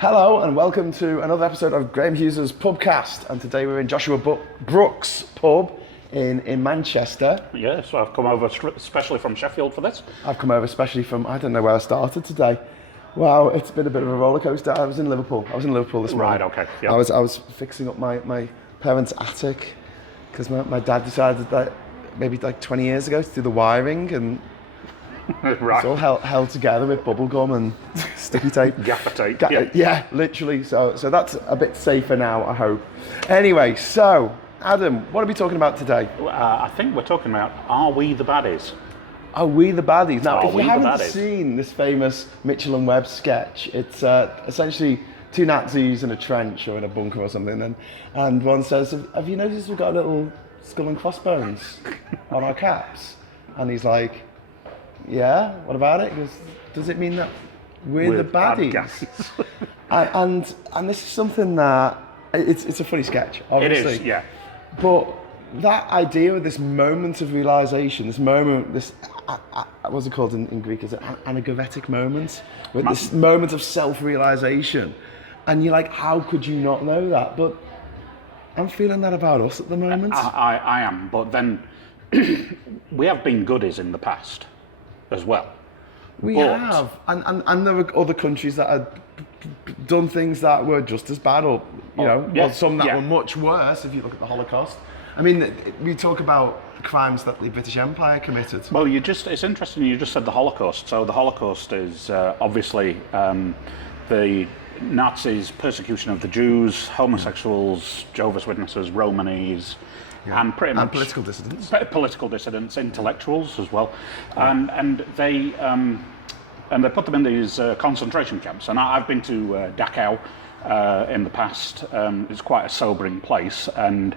Hello and welcome to another episode of Graham Hughes' PUBCAST, and today we're in Joshua Brooks' pub in Manchester. Yeah, so I've come over especially from Sheffield for this. I've come over especially from, I don't know where I started today. Wow, it's been a bit of a roller coaster. I was in Liverpool this morning. Right, okay. Yeah. I was fixing up my parents' attic because my dad decided that maybe like 20 years ago to do the wiring, and Right. it's all held together with bubble gum and sticky tape. Gaffer tape. Yeah, literally. So that's a bit safer now, I hope. Anyway, so Adam, what are we talking about today? I think we're talking about Are We The Baddies? Oh, We The Baddies. Now, if you We The haven't Baddies? seen this famous Mitchell and Webb sketch, it's essentially two Nazis in a trench or in a bunker or something, and one says, "Have you noticed we've got a little skull and crossbones on our caps?" And he's like, "Yeah, what about it?" He goes, "Does it mean that we're the bad baddies?" guys. and this is something that it's a funny sketch, obviously. It is, yeah. But that idea of this moment of realization, this what's it called in Greek? Is it anagovetic moment? With this moment of self-realization, and you're like, how could you not know that? But I'm feeling that about us at the moment. I am, but then we have been goodies in the past as well. We have, and there are other countries that have done things that were just as bad, or some that were much worse. If you look at the Holocaust, I mean, we talk about crimes that the British Empire committed. Well, it's interesting you just said the Holocaust. So the Holocaust is obviously the Nazis' persecution of the Jews, homosexuals, Jehovah's Witnesses, Romanies, and pretty much political dissidents. Political dissidents, intellectuals as well, and they put them in these concentration camps. And I've been to Dachau in the past. It's quite a sobering place, and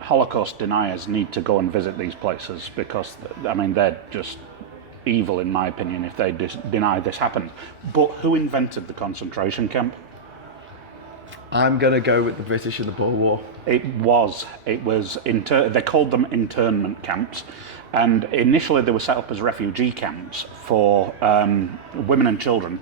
Holocaust deniers need to go and visit these places because, I mean, they're just evil, in my opinion, if they deny this happened. But who invented the concentration camp? I'm going to go with the British in the Boer War. It was they called them internment camps, and initially they were set up as refugee camps for women and children,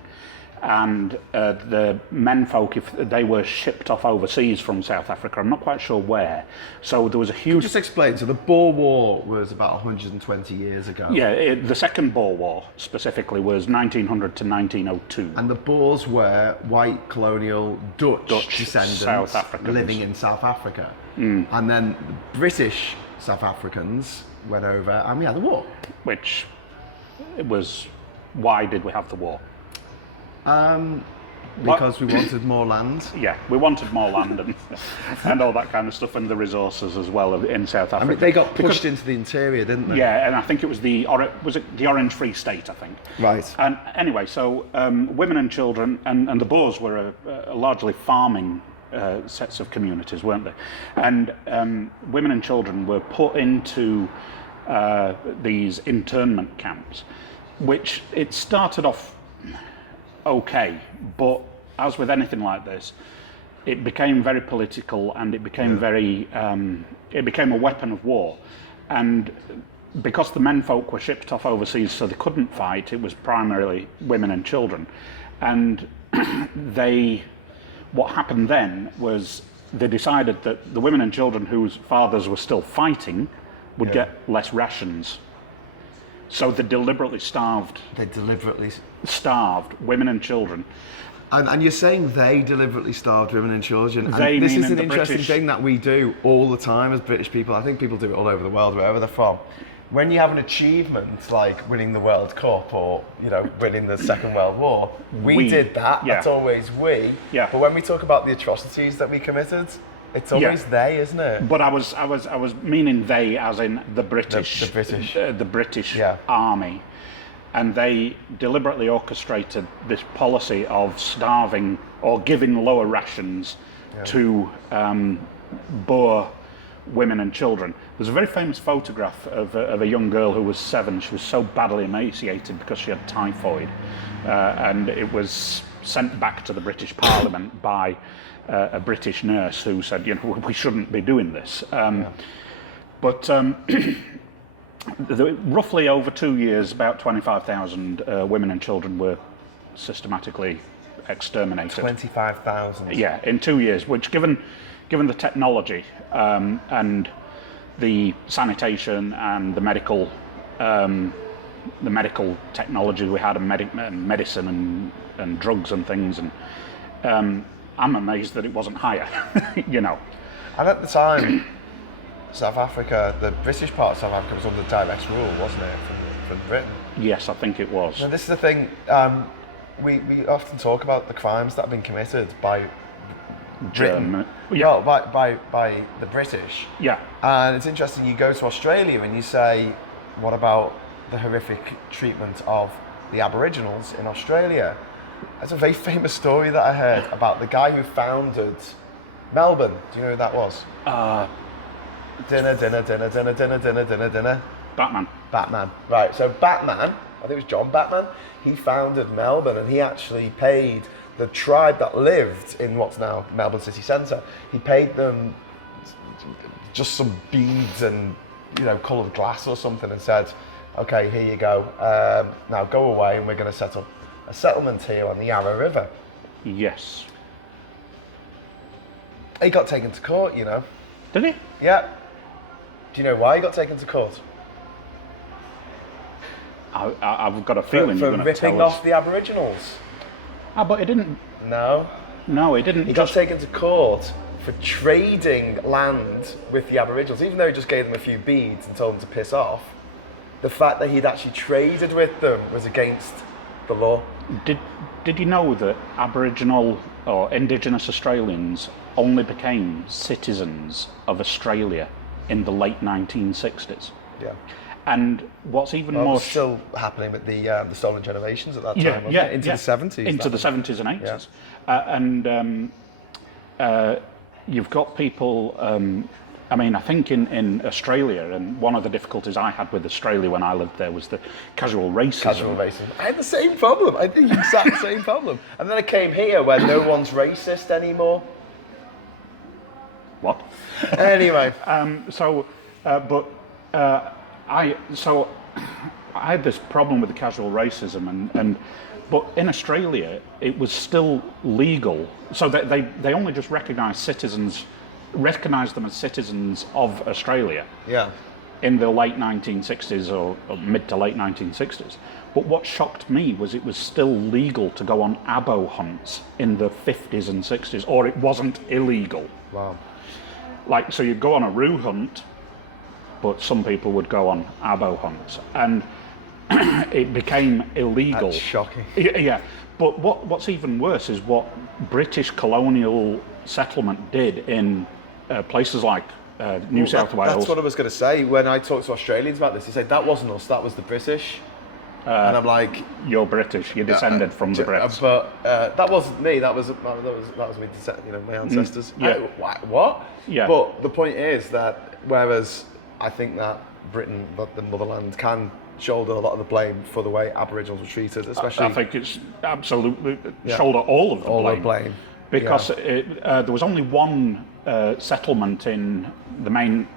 and the menfolk, if they were shipped off overseas from South Africa, I'm not quite sure where. So there was a huge... Just explain, so the Boer War was about 120 years ago. Yeah, the Second Boer War specifically was 1900 to 1902. And the Boers were white colonial Dutch descendants South Africans living in South Africa. And then the British South Africans went over and we had the war. Which it was... Why did we have the war? Because we wanted more land. Yeah, we wanted more land and all that kind of stuff, and the resources as well in South Africa. I mean, they got pushed into the interior, didn't they? Yeah, and I think it was the Orange Free State, I think. Right. And anyway, so women and children, and the Boers were a largely farming sets of communities, weren't they? And women and children were put into these internment camps, which it started off okay, but as with anything like this, it became very political, and it became it became a weapon of war. And because the menfolk were shipped off overseas, so they couldn't fight, it was primarily women and children. And what happened then was they decided that the women and children whose fathers were still fighting would get less rations. So they deliberately starved. Starved women and children. And you're saying they deliberately starved women and children. And this is an interesting thing that we do all the time as British people. I think people do it all over the world, wherever they're from. When you have an achievement like winning the World Cup or winning the Second World War, we did that. Yeah. That's always we. Yeah. But when we talk about the atrocities that we committed, it's always they, isn't it? But I was meaning they as in the British. The British army. And they deliberately orchestrated this policy of starving or giving lower rations to Boer women and children. There's a very famous photograph of a young girl who was 7. She was so badly emaciated because she had typhoid. And it was sent back to the British Parliament by a British nurse who said, we shouldn't be doing this. But roughly over 2 years, about 25,000 women and children were systematically exterminated. 25,000. Yeah, in 2 years, which given the technology and the sanitation and the medical technology we had, and medicine and drugs and things, and I'm amazed that it wasn't higher. You know. And at the time, South Africa, the British part of South Africa was under direct rule, wasn't it, from Britain? Yes, I think it was. Now, this is the thing. We often talk about the crimes that have been committed by Britain. Yeah. Well, by the British. Yeah. And it's interesting, you go to Australia and you say, what about the horrific treatment of the Aboriginals in Australia? There's a very famous story that I heard about the guy who founded Melbourne. Do you know who that was? Dinner. Batman. Right, so Batman, I think it was John Batman, he founded Melbourne, and he actually paid the tribe that lived in what's now Melbourne city centre, he paid them just some beads and, you know, coloured glass or something, and said, okay, here you go, now go away and we're going to set up a settlement here on the Yarra River. Yes. He got taken to court, you know. Did he? Yeah. Do you know why he got taken to court? I've got a feeling for you're going to tell us. ripping off the Aboriginals. But he didn't. No. No, he didn't. He got taken to court for trading land with the Aboriginals, even though he just gave them a few beads and told them to piss off. The fact that he'd actually traded with them was against the law. Did you know that Aboriginal or Indigenous Australians only became citizens of Australia in the late 1960s? Yeah. And what's even Well, it more... was still happening with the stolen generations at that time, wasn't it? Into the 70s. Into the 70s and 80s. Yeah. You've got people... I mean, I think in Australia, and one of the difficulties I had with Australia when I lived there was the casual racism. I had the same problem. I think the exact same problem. And then I came here where no one's racist anymore. What? Anyway. I had this problem with the casual racism, but in Australia it was still legal. So they only just recognised them as citizens of Australia. Yeah. In the late 1960s or mid to late 1960s. But what shocked me was it was still legal to go on abo hunts in the 50s and 60s, or it wasn't illegal. Wow. Like, so you'd go on a roo hunt, but some people would go on abo hunts, and it became illegal. That's shocking. Yeah, but what's even worse is what British colonial settlement did in places like New South Wales. That's what I was going to say. When I talked to Australians about this, they said, that wasn't us, that was the British. And I'm like... You're British, you're descended from the Brits. But that wasn't me, that was my ancestors. Yeah. What? Yeah. But the point is that, whereas I think that Britain, the motherland, can shoulder a lot of the blame for the way Aboriginals were treated, especially... I think it's absolutely shoulder all of the blame. Because there was only one settlement in the main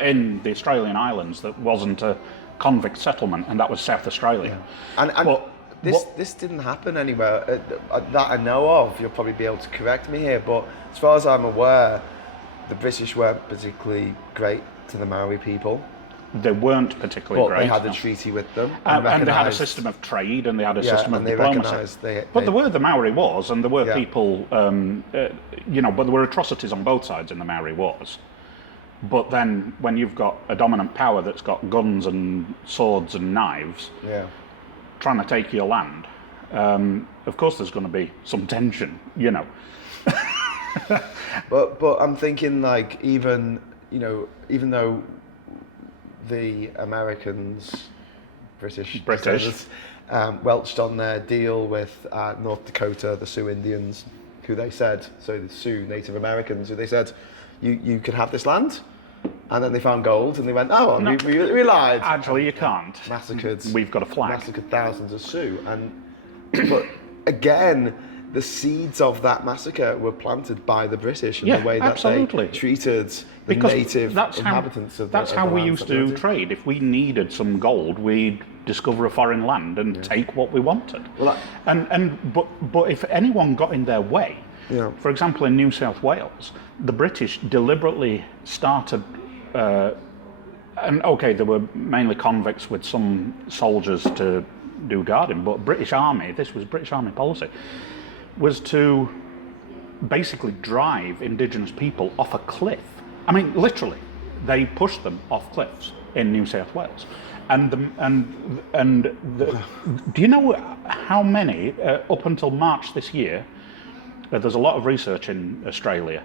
in the Australian islands that wasn't a convict settlement, and that was South Australia. Yeah. This didn't happen anywhere that I know of. You'll probably be able to correct me here, but as far as I'm aware, the British weren't particularly great to the Maori people. They weren't particularly great. But they had a treaty with them. And they had a system of trade, and they had a system of diplomacy. But there were the Maori Wars, and there were people, but there were atrocities on both sides in the Maori Wars. But then, when you've got a dominant power that's got guns and swords and knives, trying to take your land, of course there's going to be some tension, But I'm thinking, like, even though the Americans, British. Welched on their deal with North Dakota, the Sioux Indians, who they said, so the Sioux Native Americans, who they said, you could have this land, and then they found gold, and they went, we lied. Actually, you can't. We've got a flag. Massacred thousands of Sioux, but again, the seeds of that massacre were planted by the British in the way that they treated the native inhabitants of the That's how we used to trade. If we needed some gold, we'd discover a foreign land and take what we wanted. Well, But if anyone got in their way, for example, in New South Wales, the British deliberately started. And okay, there were mainly convicts with some soldiers to do guarding, but British Army, this was British Army policy, was to basically drive indigenous people off a cliff. I mean, literally, they pushed them off cliffs in New South Wales. Do you know how many, up until March this year, there's a lot of research in Australia,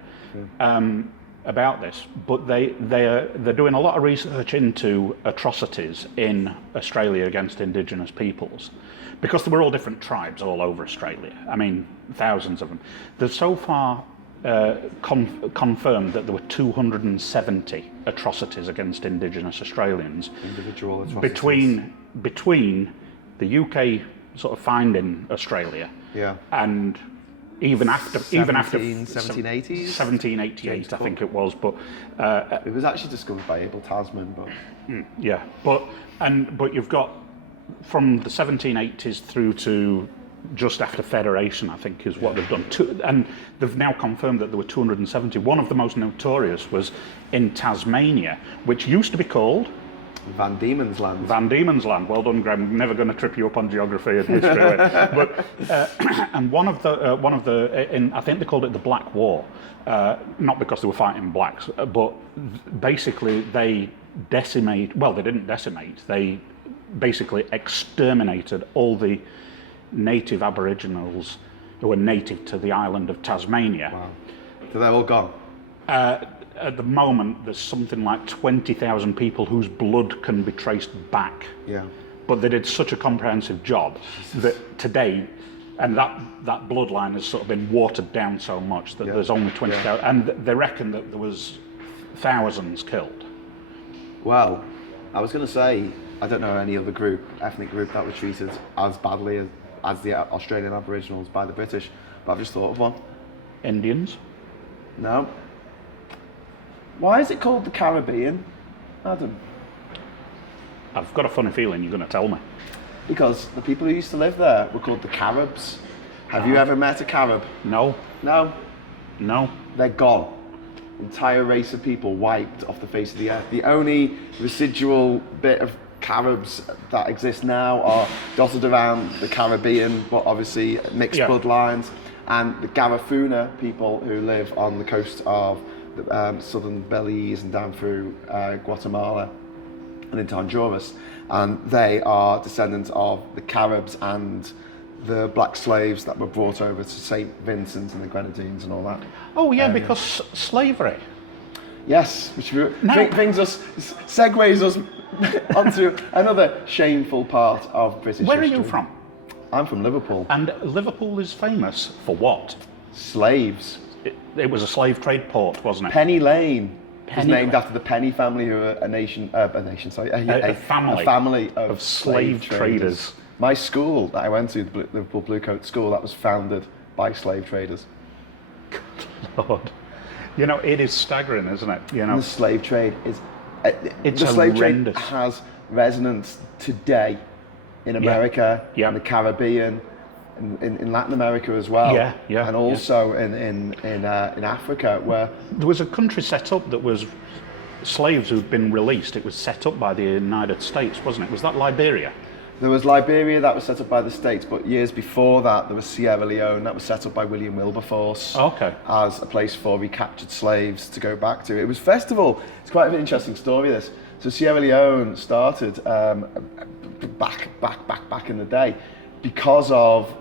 about this, but they're doing a lot of research into atrocities in Australia against indigenous peoples, because there were all different tribes all over Australia. I mean, thousands of them. They've so far confirmed that there were 270 atrocities against indigenous Australians. Individual atrocities. Between the UK sort of finding Australia, and even after 1780s? 1788, I think it was, but it was actually discovered by Abel Tasman, but but you've got from the 1780s through to just after Federation, I think, is what they've done. And they've now confirmed that there were 270. One of the most notorious was in Tasmania, which used to be called Van Diemen's Land. Van Diemen's Land. Well done, Graham. I'm never going to trip you up on geography and history. But and one of the I think they called it the Black War, not because they were fighting blacks, but basically they decimated. Well, they didn't decimate. They basically exterminated all the native Aboriginals who were native to the island of Tasmania. Wow. So they're all gone. At the moment, there's something like 20,000 people whose blood can be traced back. Yeah. But they did such a comprehensive job that today, and that bloodline has sort of been watered down so much that there's only 20,000, and they reckon that there was thousands killed. Well, I was going to say, I don't know any other ethnic group that were treated as badly as the Australian Aboriginals by the British, but I've just thought of one. Indians? No. Why is it called the Caribbean, Adam? I've got a funny feeling you're going to tell me. Because the people who used to live there were called the Caribs. Have you ever met a Carib? No. No? No. They're gone. Entire race of people wiped off the face of the earth. The only residual bit of Caribs that exist now are dotted around the Caribbean, but obviously mixed bloodlines, and the Garifuna people who live on the coast of the southern Belize and down through Guatemala and into Honduras, and they are descendants of the Caribs and the black slaves that were brought over to St. Vincent and the Grenadines and all that. Oh yeah, because slavery. Yes, which segues us onto another shameful part of British history. Where are you from? I'm from Liverpool. And Liverpool is famous for what? Slaves. It was a slave trade port, wasn't it? Penny Lane. It's named after the Penny family, who are a family of slave traders. My school that I went to, the Liverpool Bluecoat School, that was founded by slave traders. Good Lord. You know, it is staggering, isn't it? You know, and the slave trade is... it's the slave horrendous. Trade has resonance today in America, in the Caribbean, in Latin America as well, and also in Africa, where there was a country set up that was slaves who'd been released. It was set up by the United States, wasn't it? Was that Liberia? There was Liberia that was set up by the States, but years before that there was Sierra Leone that was set up by William Wilberforce as a place for recaptured slaves to go back to. It was festival. It's quite an interesting story, this. So Sierra Leone started back in the day because of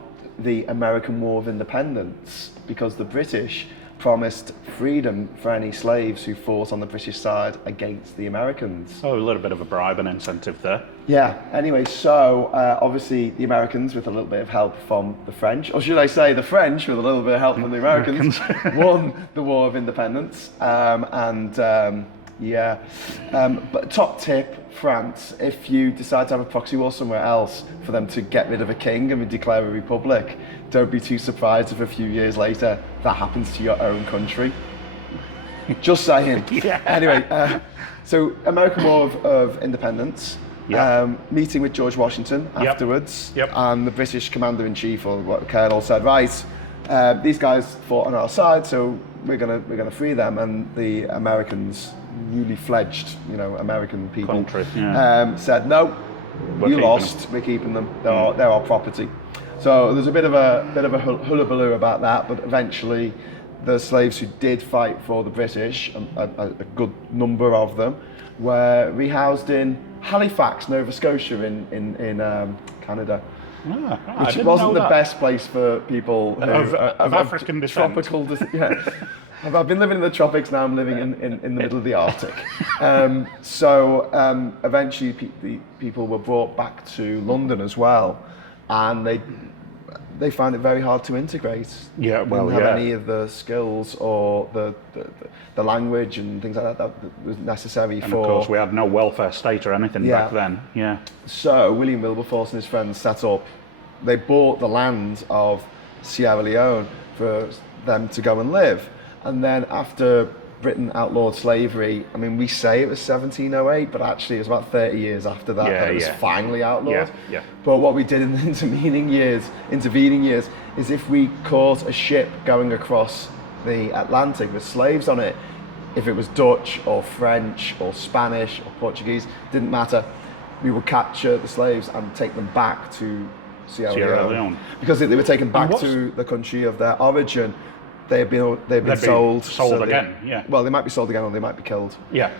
the American War of Independence, because the British promised freedom for any slaves who fought on the British side against the Americans. Oh, a little bit of a bribe and incentive there. Yeah, anyway, so obviously the Americans, with a little bit of help from the French, or should I say the French, with a little bit of help from the Americans, won the War of Independence. But top tip, France, if you decide to have a proxy war somewhere else for them to get rid of a king and declare a republic, don't be too surprised if a few years later that happens to your own country. Just saying. Anyway, so American War of Independence, meeting with George Washington afterwards, and the British commander-in-chief or colonel said, right, these guys fought on our side, so we're gonna free them. And the Americans, newly fledged, American people, said, no, you lost. We're keeping them. They're our property. So there's a bit of a hullabaloo about that, but eventually the slaves who did fight for the British, a good number of them, were rehoused in Halifax, Nova Scotia in Canada. Which wasn't the best place for people of African descent. Tropical, I've been living in the tropics, now I'm living in the middle of the Arctic. So eventually people were brought back to London as well, and they found it very hard to integrate. Yeah, well, didn't have any of the skills or the language and things like that was necessary and of course we had no welfare state or anything back then. Yeah. So William Wilberforce and his friends set up. They bought the land of Sierra Leone for them to go and live, and then after Britain outlawed slavery, I mean, we say it was 1708, but actually it was about 30 years after that that it was finally outlawed. Yeah. But what we did in the intervening years is if we caught a ship going across the Atlantic with slaves on it, if it was Dutch or French or Spanish or Portuguese, didn't matter, we would capture the slaves and take them back to Sierra Leone. Because they were taken back to the country of their origin. They've been sold again. Well, they might be sold again, or they might be killed. Yeah.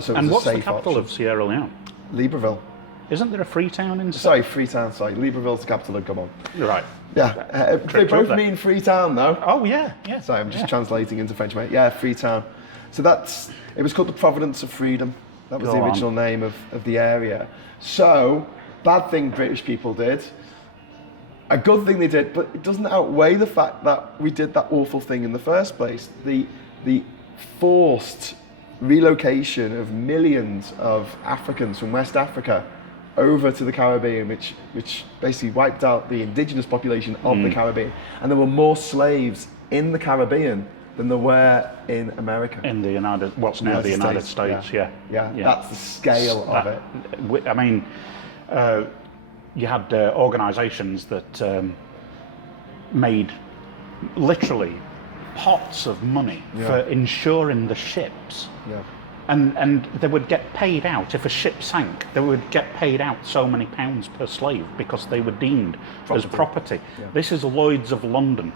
So and what's the capital of Sierra Leone? Libreville. Isn't there a Freetown in? Freetown. Sorry, Libreville's the capital of Gabon. You're right. Yeah. They both mean Freetown, though. Oh yeah. Sorry, I'm just translating into French, mate. Yeah, Freetown. So it was called the Providence of Freedom. That was the original name of the area. So, bad thing British people did. A good thing they did, but it doesn't outweigh the fact that we did that awful thing in the first place. The forced relocation of millions of Africans from West Africa over to the Caribbean, which basically wiped out the indigenous population of the Caribbean. And there were more slaves in the Caribbean than there were in America. In the United States. Yeah. That's the scale of it. I mean, you had organisations that made literally pots of money for insuring the ships. Yeah. And they would get paid out, if a ship sank, they would get paid out so many pounds per slave because they were deemed as property. Yeah. This is Lloyd's of London.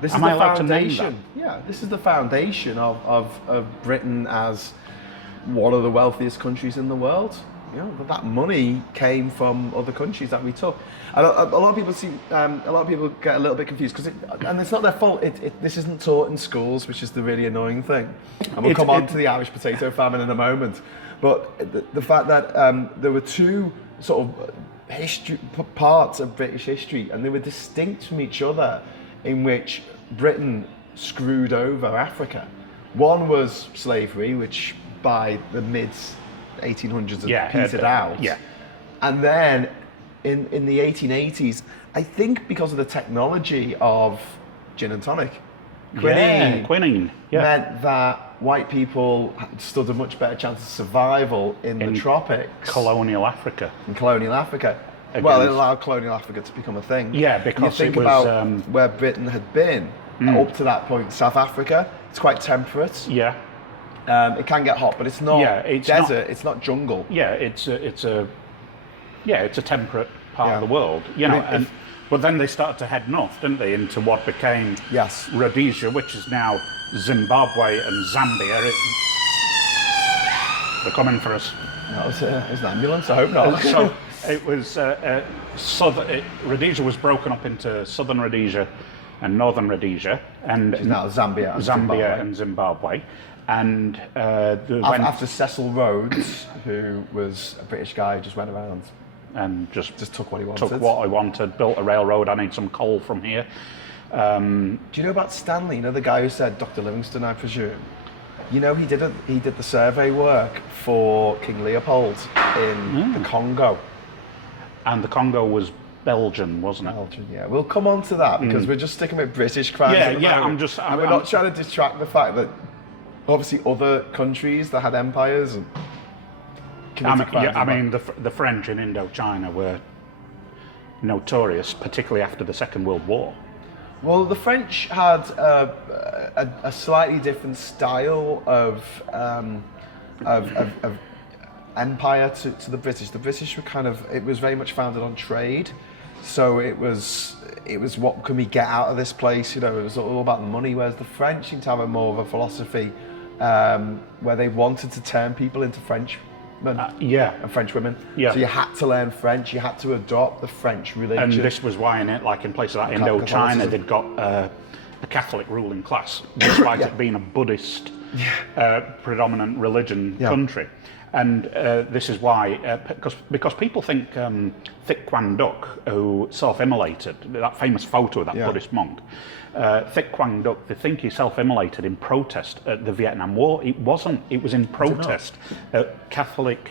This is the foundation. Yeah, this is the foundation of Britain as one of the wealthiest countries in the world. That money came from other countries that we took. And a lot of people get a little bit confused and it's not their fault. This isn't taught in schools, which is the really annoying thing. And we'll come on to the Irish potato famine in a moment. But the fact that there were two sort of parts of British history, and they were distinct from each other, in which Britain screwed over Africa. One was slavery, which by the mid 1800s petered out. Yeah. And then in the 1880s, I think because of the technology of gin and tonic, quinine meant that white people stood a much better chance of survival in the tropics. Colonial Africa. Well, it allowed colonial Africa to become a thing. Yeah, because you think about where Britain had been up to that point. South Africa, it's quite temperate. Yeah. It can get hot, but it's not desert. It's not jungle. Yeah, it's a temperate part of the world. But then they started to head north, didn't they, into what became Rhodesia, which is now Zimbabwe and Zambia. They're coming for us. That was an ambulance. I hope not. So it was Rhodesia was broken up into southern Rhodesia and northern Rhodesia, and now Zambia and Zimbabwe. And after Cecil Rhodes, who was a British guy who just went around and just took what he wanted. Took what I wanted, built a railroad. I need some coal from here. Do you know about Stanley? The guy who said Dr. Livingstone, I presume. He did the survey work for King Leopold in the Congo. And the Congo was Belgian, wasn't it? Belgian, yeah. We'll come on to that because we're just sticking with British crimes. We're not trying to distract the fact that obviously other countries that had empires committed crimes. I mean, the French in Indochina were notorious, particularly after the Second World War. Well, the French had a slightly different style of empire to the British. The British were it was very much founded on trade, so it was what can we get out of this place? It was all about the money. Whereas the French seem to have more of a philosophy where they wanted to turn people into Frenchmen and French women. Yeah. So you had to learn French. You had to adopt the French religion. And this was why in places like Indochina, they'd got a Catholic ruling class, despite it being a Buddhist predominant religion country. And this is why, because people think Thich Quang Duc, who self-immolated, that famous photo of that Buddhist monk, Thich Quang Duc, they think he self-immolated in protest at the Vietnam War. It wasn't. It was in protest at Catholic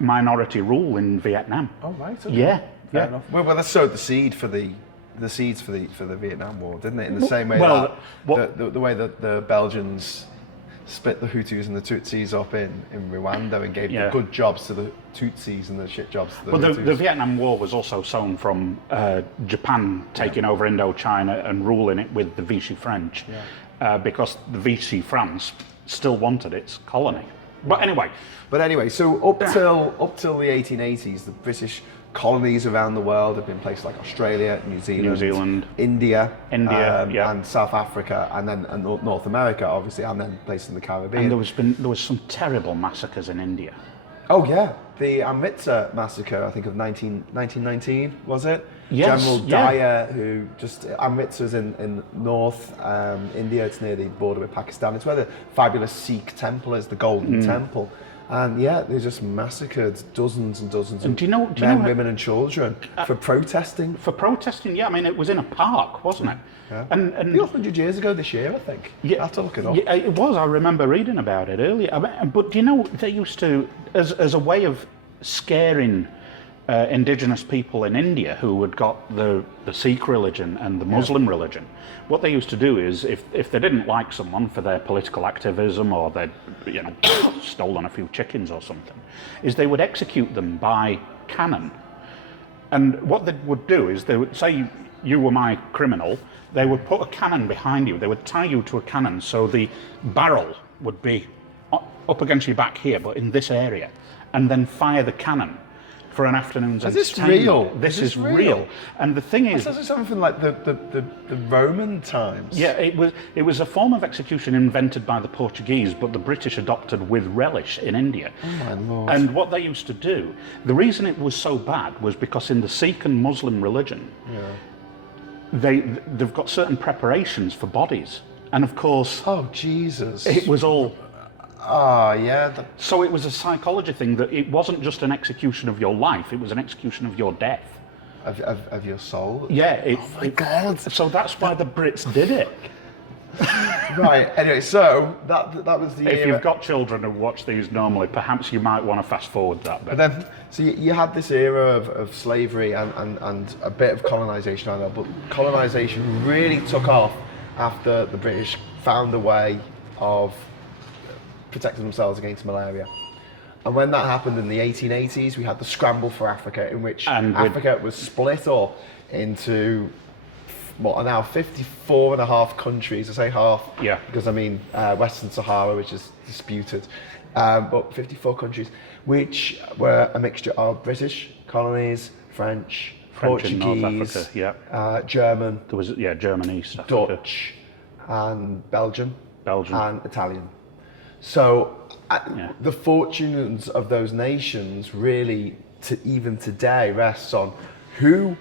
minority rule in Vietnam. Oh right. Okay. Yeah. Fair enough. Well, that sowed the seeds for the Vietnam War, didn't it? In the same way the way that the Belgians split the Hutus and the Tutsis up in Rwanda and gave the good jobs to the Tutsis and the shit jobs to the Hutus. The Vietnam War was also sown from Japan taking over Indochina and ruling it with the Vichy French, because the Vichy France still wanted its colony. But anyway, so up till the 1880s, the British colonies around the world have been places like Australia, New Zealand, India, and South Africa, and then North America, obviously, and then places in the Caribbean. And there was some terrible massacres in India. Oh yeah, the Amritsar massacre, I think of 1919, was it? Yes, General Dyer, Amritsar's in North India. It's near the border with Pakistan. It's where the fabulous Sikh temple is, the Golden Temple. And they just massacred dozens and dozens of men, women and children for protesting. For protesting, I mean, it was in a park, wasn't it? Yeah. And 100 years ago this year, I think. I have to look it up. Yeah, it was. I remember reading about it earlier. But do you know, they used to, as a way of scaring indigenous people in India who had got the Sikh religion and the Muslim religion, what they used to do is, if they didn't like someone for their political activism or they'd stolen a few chickens or something, is they would execute them by cannon. And what they would do is they would say you were my criminal, they would put a cannon behind you, they would tie you to a cannon so the barrel would be up against your back here, but in this area, and then fire the cannon for an afternoon's entertainment. Is this real? This is real. And the thing is, this is something like the Roman times. Yeah, it was a form of execution invented by the Portuguese, but the British adopted with relish in India. Oh my Lord. And what they used to do, the reason it was so bad was because in the Sikh and Muslim religion, they've got certain preparations for bodies, and of course, oh Jesus, it was all. So it was a psychology thing, that it wasn't just an execution of your life, it was an execution of your death. Of your soul? Yeah. Oh my God. So that's why the Brits did it. Right, anyway, so that was the If you've got children who watch these normally, perhaps you might want to fast forward that bit. But then, so you had this era of slavery and a bit of colonisation, I know, but colonisation really took off after the British found a way of protected themselves against malaria. And when that happened in the 1880s, we had the Scramble for Africa, in which Africa was split up into what are now 54 and a half countries. I say half because I mean Western Sahara, which is disputed, but 54 countries, which were a mixture of British colonies, French Portuguese, in North Africa, German. There was German, East Africa, Dutch, and Belgian, and Italian. So the fortunes of those nations really, even today, rests on who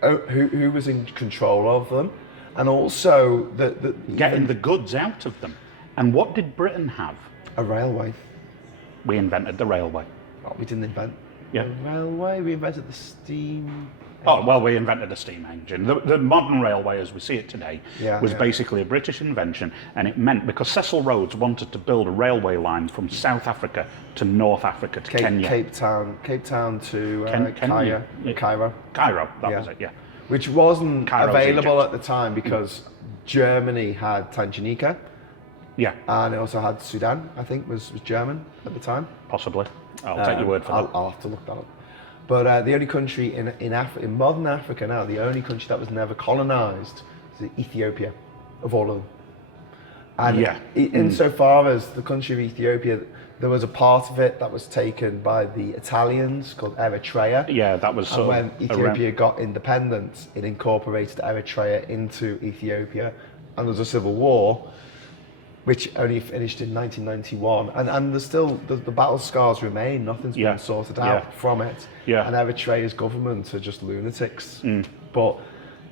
was in control of them, and also getting the goods out of them. And what did Britain have? A railway. We invented the railway. Oh, we didn't invent the railway. We invented the steam. Oh, well, we invented the steam engine. The modern railway, as we see it today, was basically a British invention, and it meant, because Cecil Rhodes wanted to build a railway line from South Africa to North Africa to Kenya. Cape Town to Cairo. Cairo, that was it, Which wasn't available at the time because Germany had Tanganyika, Yeah, and it also had Sudan, I think, was German at the time. possibly. I'll take your word for that. I'll have to look that up. But the only country in modern Africa now, the only country that was never colonized is Ethiopia, of all of them. And Yeah. insofar as the country of Ethiopia, there was a part of it that was taken by the Italians called Eritrea. Yeah, that was And sort when of Ethiopia got independence, it incorporated Eritrea into Ethiopia, and there was a civil war, which only finished in 1991. And there's still, the battle scars remain, nothing's Yeah. been sorted out Yeah. from it. Yeah. And Eritrea's government are just lunatics. But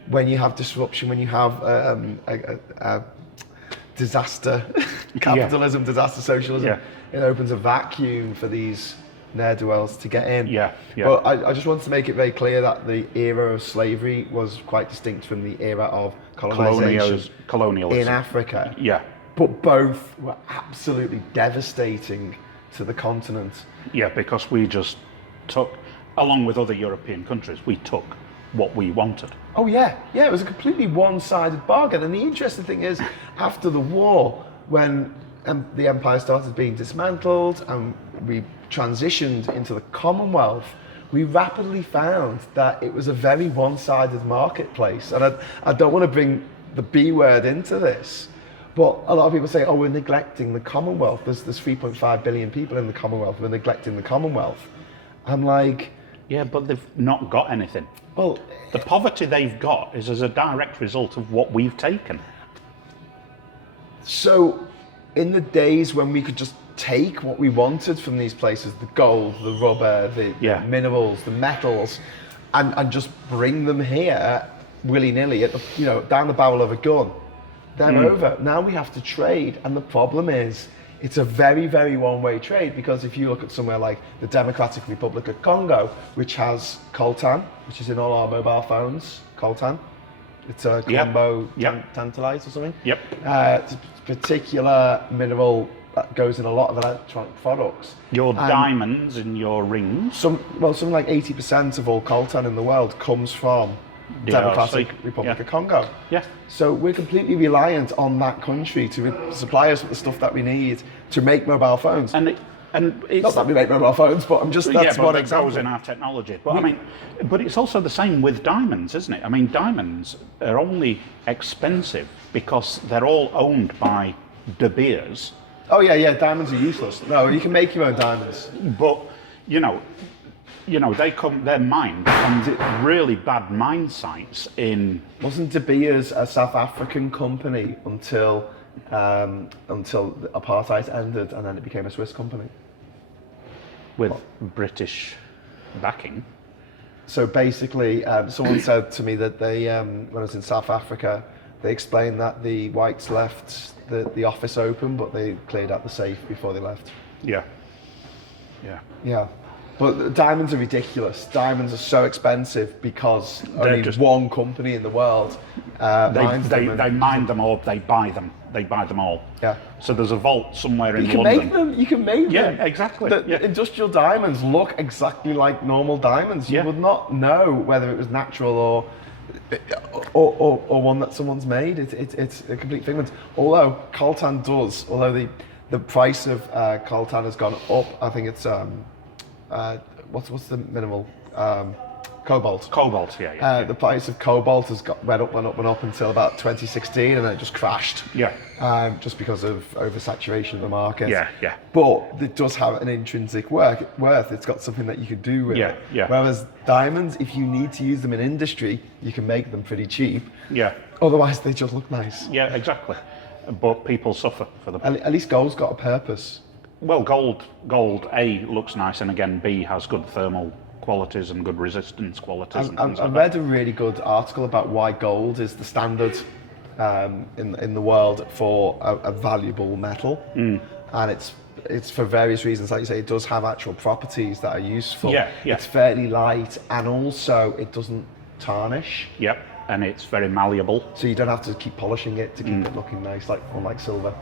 when you have disruption, when you have a disaster, capitalism, disaster socialism, Yeah. it opens a vacuum for these ne'er-do-wells to get in. Yeah, yeah. But I just want to make it very clear that the era of slavery was quite distinct from the era of colonization colonialism. in Africa. Yeah, But both were absolutely devastating to the continent. yeah, because we just took, along with other European countries, we took what we wanted. Oh yeah, it was a completely one-sided bargain. And the interesting thing is, after the war, when the empire started being dismantled and we transitioned into the Commonwealth, we rapidly found that it was a very one-sided marketplace. And I don't want to bring the B word into this, but a lot of people say, oh, we're neglecting the Commonwealth. There's 3.5 billion people in the Commonwealth. We're neglecting the Commonwealth. I'm like, Yeah, but they've not got anything. well, The poverty they've got is as a direct result of what we've taken. so in the days when we could just take what we wanted from these places, the gold, the rubber, the Yeah. minerals, the metals, and just bring them here willy-nilly at the, down the barrel of a gun, they're over. Now we have to trade, and the problem is it's a very, very one-way trade, because if you look at somewhere like the Democratic Republic of Congo, which has coltan, which is in all our mobile phones, coltan. It's a Colombo tantalite or something. Yep. It's a particular mineral that goes in a lot of electronic products. Your diamonds in your rings. Something like 80% of all coltan in the world comes from Democratic Republic of Congo. Yeah. So we're completely reliant on that country to supply us with the stuff that we need to make mobile phones. And it's Not that we make mobile phones, but that's but one that example. goes in our technology. But but it's also the same with diamonds, isn't it? I mean, diamonds are only expensive because they're all owned by De Beers. Oh yeah, diamonds are useless. No, you can make your own diamonds. But they're mined from really bad mine sites in. Wasn't De Beers a South African company until the apartheid ended, and then it became a Swiss company? With British backing. So basically, someone said to me that they, when I was in South Africa, they explained that the whites left the office open, but they cleared out the safe before they left. Yeah. Yeah. But diamonds are ridiculous. Diamonds are so expensive because only just- one company in the world mines them. They mine them or they buy them. They buy them all. Yeah. So there's a vault somewhere in You can London. make them. You can make them. Yeah, exactly. The industrial diamonds look exactly like normal diamonds. You Yeah. would not know whether it was natural or one that someone's made. It's a complete figment. Although coltan does, although the price of coltan has gone up. I think it's what's the minimal cobalt. Cobalt, yeah. The price of cobalt has went up until about 2016, and then it just crashed. Yeah. Just because of oversaturation of the market. Yeah. But it does have an intrinsic worth. It's got something that you can do with it. Yeah. Whereas diamonds, if you need to use them in industry, you can make them pretty cheap. Yeah. Otherwise, they just look nice. Yeah, exactly. But people suffer for them. At least gold's got a purpose. Well, gold, A, looks nice, and again, B, has good thermal qualities and good resistance qualities. I read a really good article about why gold is the standard in the world for a valuable metal, and it's for various reasons. Like you say, it does have actual properties that are useful. Yeah. It's fairly light, and also it doesn't tarnish. Yep, and it's very malleable. So you don't have to keep polishing it to keep it looking nice, unlike silver.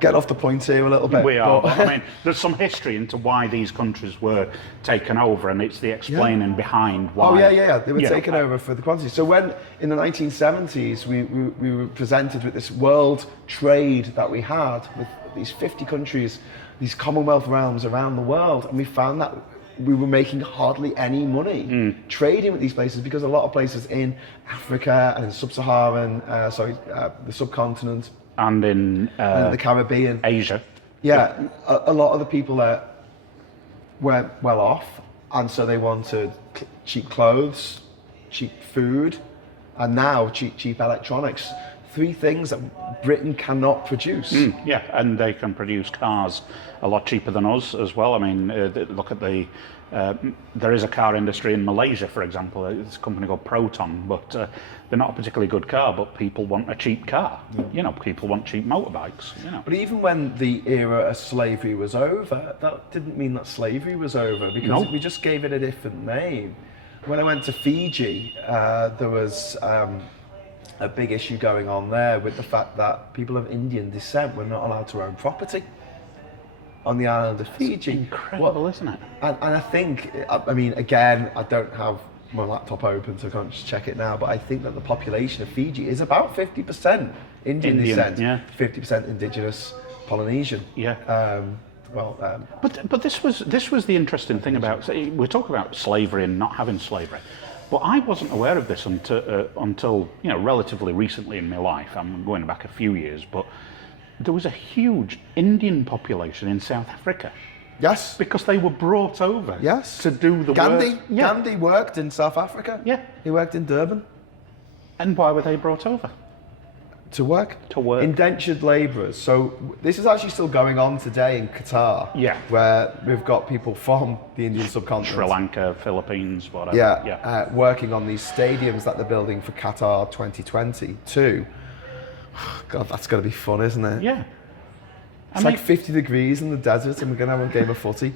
getting off the point here a little bit. We are, but I mean, there's some history into why these countries were taken over, and it's the explaining behind why. Oh yeah. They were taken over for the quantity. So when in the 1970s we were presented with this world trade that we had with these 50 countries, these Commonwealth realms around the world, and we found that we were making hardly any money trading with these places, because a lot of places in Africa and in sub-Saharan, the subcontinent, and in the Caribbean, Asia. Yeah, a lot of the people there were well off, and so they wanted cheap clothes, cheap food, and now cheap electronics. 3 things that Britain cannot produce. Yeah, and they can produce cars a lot cheaper than us as well. I mean, look at there is a car industry in Malaysia, for example. It's a company called Proton, but they're not a particularly good car, but people want a cheap car. Yeah. You know, people want cheap motorbikes, you know. But even when the era of slavery was over, that didn't mean that slavery was over, because we just gave it a different name. When I went to Fiji, there was a big issue going on there with the fact that people of Indian descent were not allowed to own property on the island of Fiji. It's incredible, isn't it? And I think, I mean, again, I don't have my laptop open, so I can't just check it now, but I think that the population of Fiji is about 50% Indian descent, 50% indigenous Polynesian. Yeah. But this was the interesting thing about, we talk about slavery and not having slavery. But I wasn't aware of this until relatively recently in my life. I'm going back a few years, but there was a huge Indian population in South Africa. Yes. Because they were brought over. Yes. To do the Gandhi. work. Yeah. Gandhi worked in South Africa. Yeah. He worked in Durban. And why were they brought over? To work? To work. Indentured labourers. So this is actually still going on today in Qatar. Yeah. Where we've got people from the Indian subcontinent. Sri Lanka, Philippines, whatever. Yeah. Working on these stadiums that they're building for Qatar 2022. God, that's going to be fun, isn't it? Yeah. It's like 50 degrees in the desert, and we're going to have a game of footy.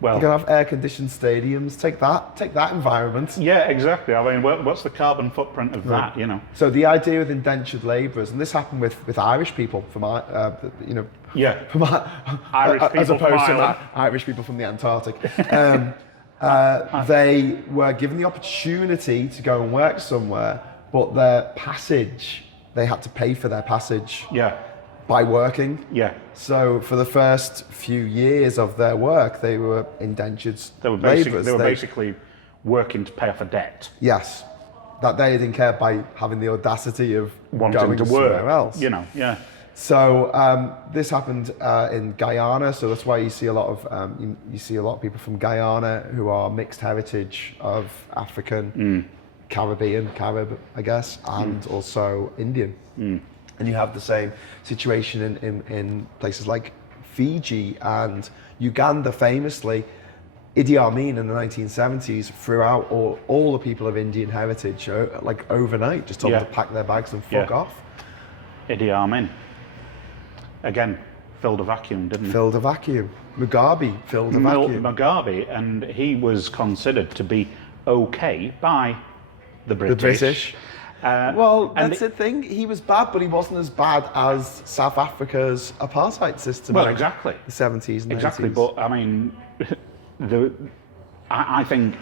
Well, we're going to have air-conditioned stadiums. Take that environment. Yeah, exactly. I mean, what's the carbon footprint of that? You know. So the idea with indentured labourers, and this happened with Irish people from Yeah. from Irish people as opposed from to Irish people from the Antarctic. They were given the opportunity to go and work somewhere, but their passage, they had to pay for their passage. Yeah. By working. Yeah. So for the first few years of their work, they were indentured labourers. They were basically working to pay off a debt. Yes. That they didn't care by having the audacity of wanting going to somewhere work. else. You know, yeah. So this happened in Guyana. So that's why you see a lot of you see a lot of people from Guyana who are mixed heritage of African, Carib, I guess, and also Indian. And you have the same situation in places like Fiji and Uganda. Famously, Idi Amin in the 1970s threw out all the people of Indian heritage like overnight, just told them to pack their bags and fuck off. Idi Amin, again, filled a vacuum, didn't he? Filled a vacuum. Mugabe filled a vacuum. Mugabe, and he was considered to be okay by the British. The British. Well, that's the thing. He was bad, but he wasn't as bad as South Africa's apartheid system. Well, exactly. The 70s and 80s. Exactly, but I mean, I think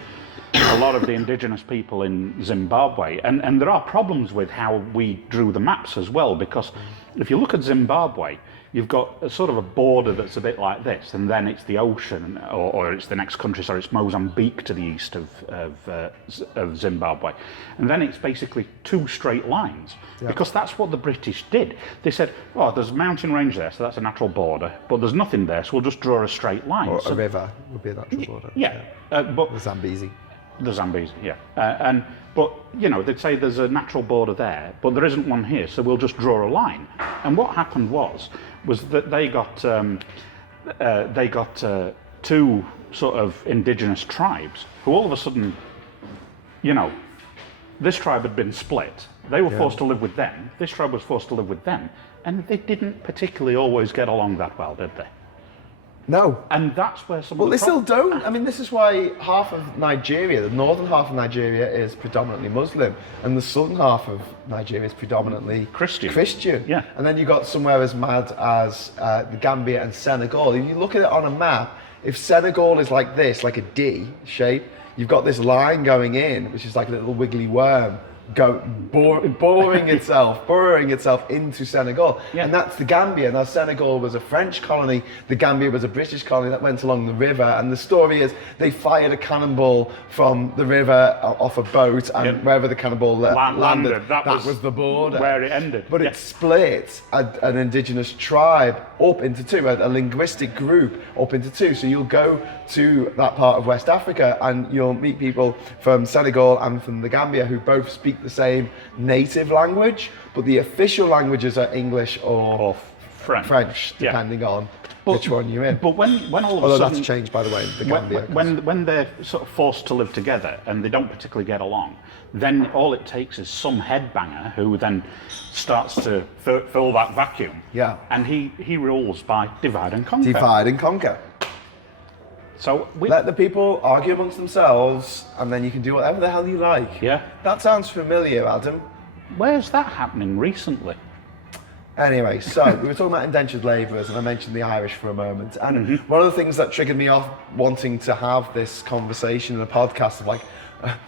a lot of the indigenous people in Zimbabwe, and there are problems with how we drew the maps as well, because if you look at Zimbabwe, you've got a sort of a border that's a bit like this, and then it's the ocean, or it's the next country, sorry, it's Mozambique to the east of Zimbabwe. And then it's basically 2 straight lines, because that's what the British did. They said, oh, there's a mountain range there, so that's a natural border, but there's nothing there, so we'll just draw a straight line. Or so, a river would be a natural border. Yeah. But the Zambezi. The Zambezi, yeah. But, you know, they'd say there's a natural border there, but there isn't one here, so we'll just draw a line. And what happened was that they got 2 sort of indigenous tribes who all of a sudden, you know, this tribe had been split. They were forced to live with them. This tribe was forced to live with them. And they didn't particularly always get along that well, did they? No. And that's where some Well, of they the still don't. I mean, this is why half of Nigeria, the northern half of Nigeria, is predominantly Muslim, and the southern half of Nigeria is predominantly Christian. Yeah. And then you got somewhere as mad as the Gambia and Senegal. If you look at it on a map, if Senegal is like this, like a D shape, you've got this line going in, which is like a little wiggly worm, burrowing itself into Senegal. Yeah. And that's the Gambia. Now, Senegal was a French colony, the Gambia was a British colony that went along the river, and the story is they fired a cannonball from the river off a boat, and wherever the cannonball landed, that was the border. Where it ended. But it split an indigenous tribe up into two, a linguistic group up into two. So you'll go to that part of West Africa and you'll meet people from Senegal and from the Gambia who both speak the same native language, but the official languages are English or French, depending on which one you're in. But when all of Although a sudden, that's changed, by the way, the Gambia. When they're sort of forced to live together and they don't particularly get along, then all it takes is some headbanger who then starts to fill that vacuum. Yeah. And he rules by divide and conquer. Divide and conquer. So let the people argue amongst themselves, and then you can do whatever the hell you like. Yeah. That sounds familiar, Adam. Where's that happening recently? Anyway, so we were talking about indentured labourers, and I mentioned the Irish for a moment. And one of the things that triggered me off wanting to have this conversation in a podcast of like,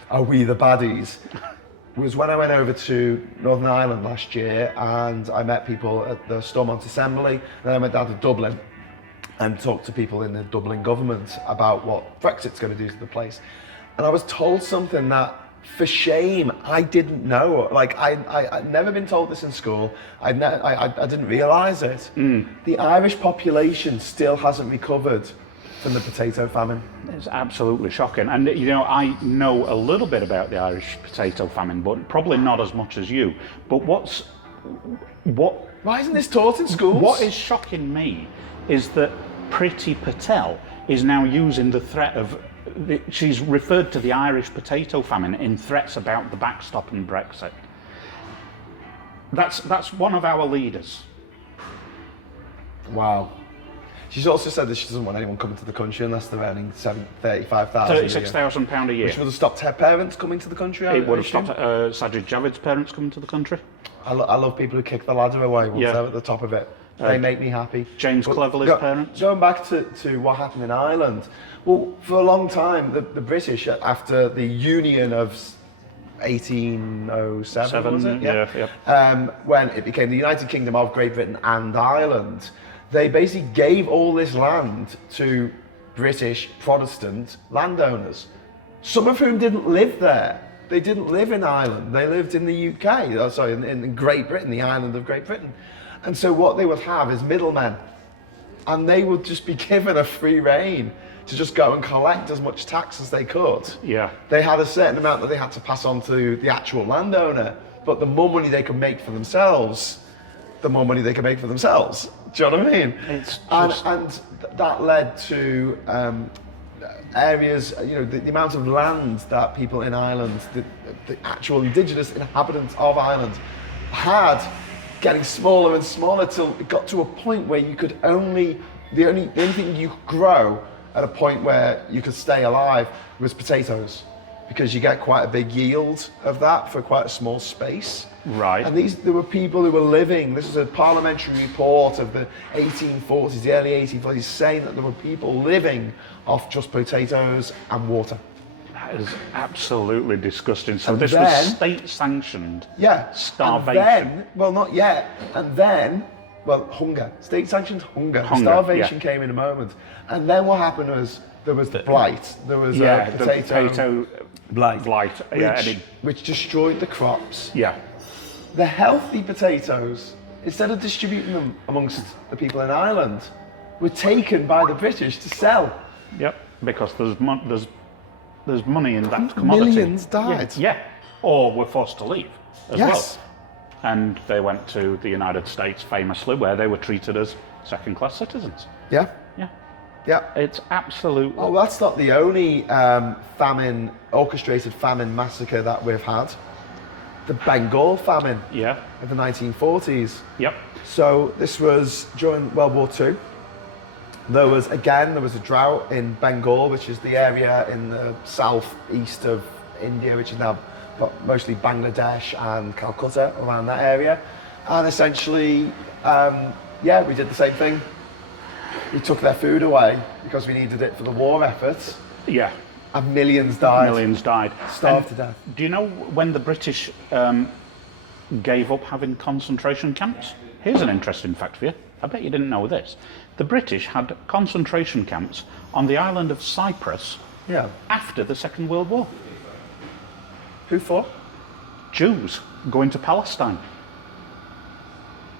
are we the baddies? Was when I went over to Northern Ireland last year, and I met people at the Stormont Assembly, and then I went down to Dublin and talked to people in the Dublin government about what Brexit's going to do to the place. And I was told something that, for shame, I didn't know. Like, I'd never been told this in school. I didn't realise it. The Irish population still hasn't recovered from the potato famine. It's absolutely shocking. And, you know, I know a little bit about the Irish potato famine, but probably not as much as you. But why isn't this taught in schools? What is shocking me is that Priti Patel is now using the threat of, she's referred to the Irish potato famine in threats about the backstop and Brexit. That's one of our leaders. Wow. She's also said that she doesn't want anyone coming to the country unless they're earning £35,000 £36,000 a year. Which would have stopped her parents coming to the country. It would have stopped Sajid Javid's parents coming to the country. I love people who kick the ladder away once they're at the top of it. They make me happy. James Cleverley's parents. Going back to what happened in Ireland, well, for a long time, the British, after the Union of 1807, was it? Yeah. When it became the United Kingdom of Great Britain and Ireland, they basically gave all this land to British Protestant landowners, some of whom didn't live there. They didn't live in Ireland. They lived in the UK, in Great Britain, the island of Great Britain. And so what they would have is middlemen, and they would just be given a free rein to just go and collect as much tax as they could. Yeah. They had a certain amount that they had to pass on to the actual landowner, but the more money they could make for themselves, the more money they could make for themselves. Do you know what I mean? It's just... and that led to areas, you know, the amount of land that people in Ireland, the actual indigenous inhabitants of Ireland had, getting smaller and smaller till it got to a point where you could the only thing you could grow at a point where you could stay alive was potatoes, because you get quite a big yield of that for quite a small space. Right. And there were people who were living, this was a parliamentary report of the 1840s, the early 1840s, saying that there were people living off just potatoes and water. That is absolutely disgusting. So this was state-sanctioned starvation. And then, well, not yet. And then, hunger. State-sanctioned hunger. Starvation came in a moment. And then what happened was there was the blight. There was potato blight. Which destroyed the crops. Yeah. The healthy potatoes, instead of distributing them amongst the people in Ireland, were taken by the British to sell. Yep, because there's money in that commodity. Millions died. Yeah, or were forced to leave as well. And they went to the United States famously, where they were treated as second-class citizens. Yeah. Yeah. Yeah. It's absolutely... Oh, that's not the only orchestrated famine massacre that we've had. The Bengal famine of the 1940s. Yep. So this was during World War II. There was a drought in Bengal, which is the area in the southeast of India, which is now mostly Bangladesh and Calcutta, around that area. And essentially, we did the same thing. We took their food away because we needed it for the war efforts. Yeah. And millions died. Starved to death. Do you know when the British gave up having concentration camps? Here's an interesting fact for you. I bet you didn't know this. The British had concentration camps on the island of Cyprus after the Second World War. Who for? Jews going to Palestine.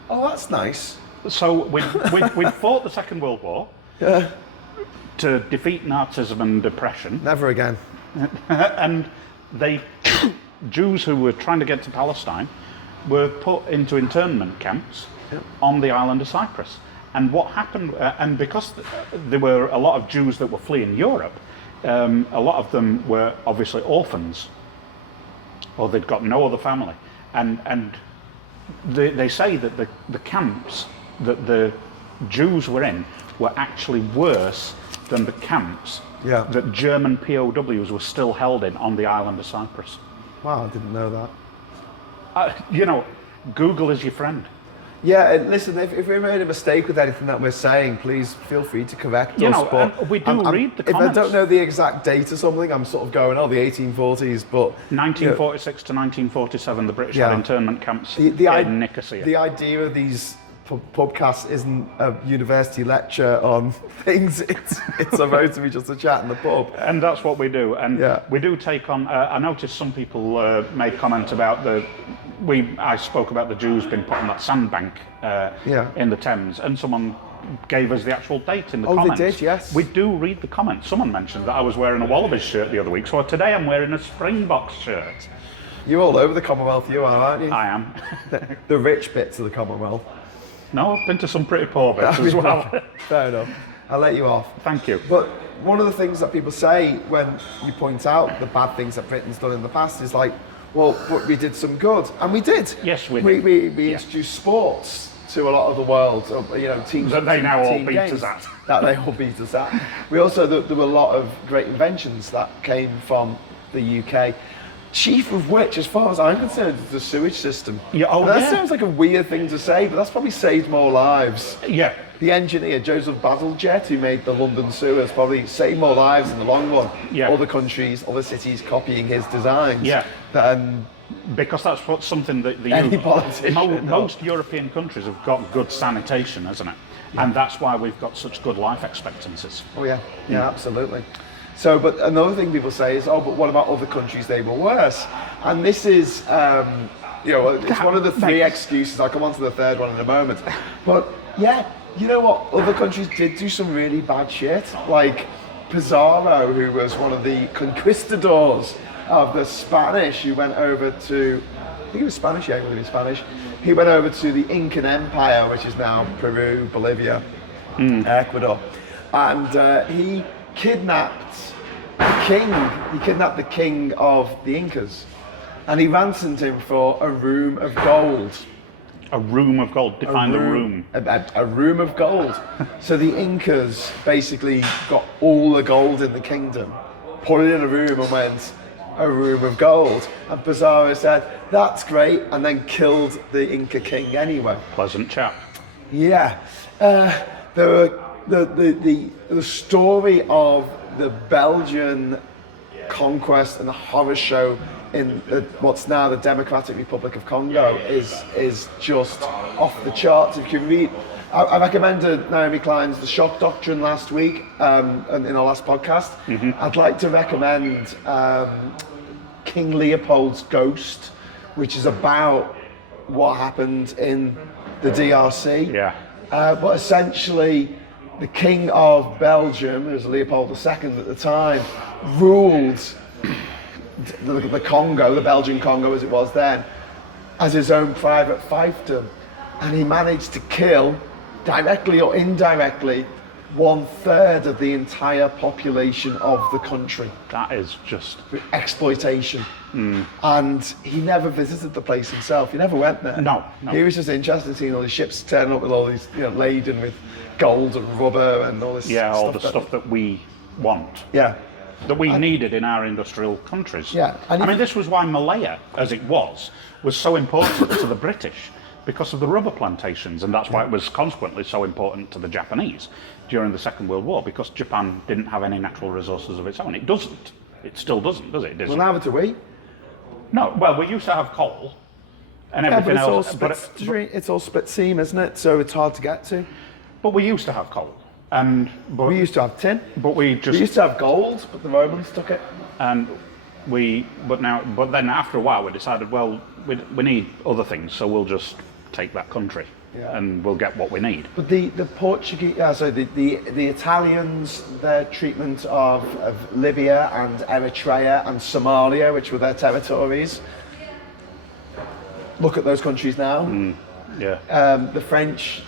Oh, that's nice. So we'd fought the Second World War to defeat Nazism and oppression. Never again. And Jews who were trying to get to Palestine were put into internment camps on the island of Cyprus. And what happened, and because there were a lot of Jews that were fleeing Europe, a lot of them were obviously orphans, or they'd got no other family. And they say that the camps that the Jews were in were actually worse than the camps that German POWs were still held in on the island of Cyprus. Wow, I didn't know that. Google is your friend. Yeah, and listen, if we made a mistake with anything that we're saying, please feel free to correct us. But we do read the comments. If I don't know the exact date or something, I'm sort of going, the 1840s, but... 1946 to 1947, the British had internment camps in Nicosia. The idea of these PUBCAST isn't a university lecture on things, it's supposed to be just a chat in the pub. And that's what we do. And we do take on... I noticed some people made comment about I spoke about the Jews being put on that sandbank in the Thames, and someone gave us the actual date in the comments. They did, yes. We do read the comments. Someone mentioned that I was wearing a Wallabies shirt the other week, so today I'm wearing a Springboks shirt. You're all over the Commonwealth, you are, aren't you? I am. The rich bits of the Commonwealth. No, I've been to some pretty poor bits as well. Fair enough. I'll let you off. Thank you. But one of the things that people say when you point out the bad things that Britain's done in the past is like, well, but we did some good. And we did. Yes, we did. We introduced sports to a lot of the world, teams that they now all beat games us at. That they all beat us at. We also, there were a lot of great inventions that came from the UK. Chief of which, as far as I'm concerned, is the sewage system. That sounds like a weird thing to say, but that's probably saved more lives. Yeah. The engineer, Joseph Bazalgette, who made the London sewers, probably saved more lives in the long run. Yeah. Other countries, other cities copying his designs. Yeah. Than because that's something that most European countries have got good sanitation, hasn't it? Yeah. And that's why we've got such good life expectancies. Oh yeah, absolutely. So, but another thing people say is, but what about other countries? They were worse. And this is, it's one of the three excuses. I'll come on to the third one in a moment. But yeah, you know what? Other countries did do some really bad shit. Like Pizarro, who was one of the conquistadors of the Spanish, who went over to, I think it was Spanish, yeah, it would have been Spanish. He went over to the Incan Empire, which is now Peru, Bolivia, Ecuador. And he kidnapped the king. He kidnapped the king of the Incas, and he ransomed him for a room of gold. A room of gold. Define the room. A room of gold. So the Incas basically got all the gold in the kingdom, put it in a room, and went, a room of gold. And Pizarro said, "That's great," and then killed the Inca king anyway. Pleasant chap. Yeah. There were the story of the Belgian conquest and the horror show in what's now the Democratic Republic of Congo is just off the charts. If you can read, I recommended Naomi Klein's The Shock Doctrine last week in our last podcast. Mm-hmm. I'd like to recommend King Leopold's Ghost, which is about what happened in the DRC. Yeah. But essentially, the King of Belgium, who was Leopold II at the time, ruled the Congo, the Belgian Congo as it was then, as his own private fiefdom. And he managed to kill, directly or indirectly, 1/3 of the entire population of the country. That is just Exploitation. And he never visited the place himself. He never went there. No. He was just interested in seeing all these ships turning up with all these, laden with gold and rubber and all this all the stuff that we want. Yeah. That we needed in our industrial countries. Yeah. I mean, this was why Malaya, as it was so important to the British, because of the rubber plantations, and that's why it was consequently so important to the Japanese during the Second World War, because Japan didn't have any natural resources of its own. It doesn't. It still doesn't, does it? Well, neither do we. No, well, we used to have coal and everything but else. It's all split seam, isn't it? So it's hard to get to. But we used to have coal. But We used to have tin. But we used to have gold, but the Romans took it. But then after a while we decided, well, we need other things, so we'll just take that country and we'll get what we need. But the Portuguese, the Italians, their treatment of Libya and Eritrea and Somalia, which were their territories. Look at those countries now. The French,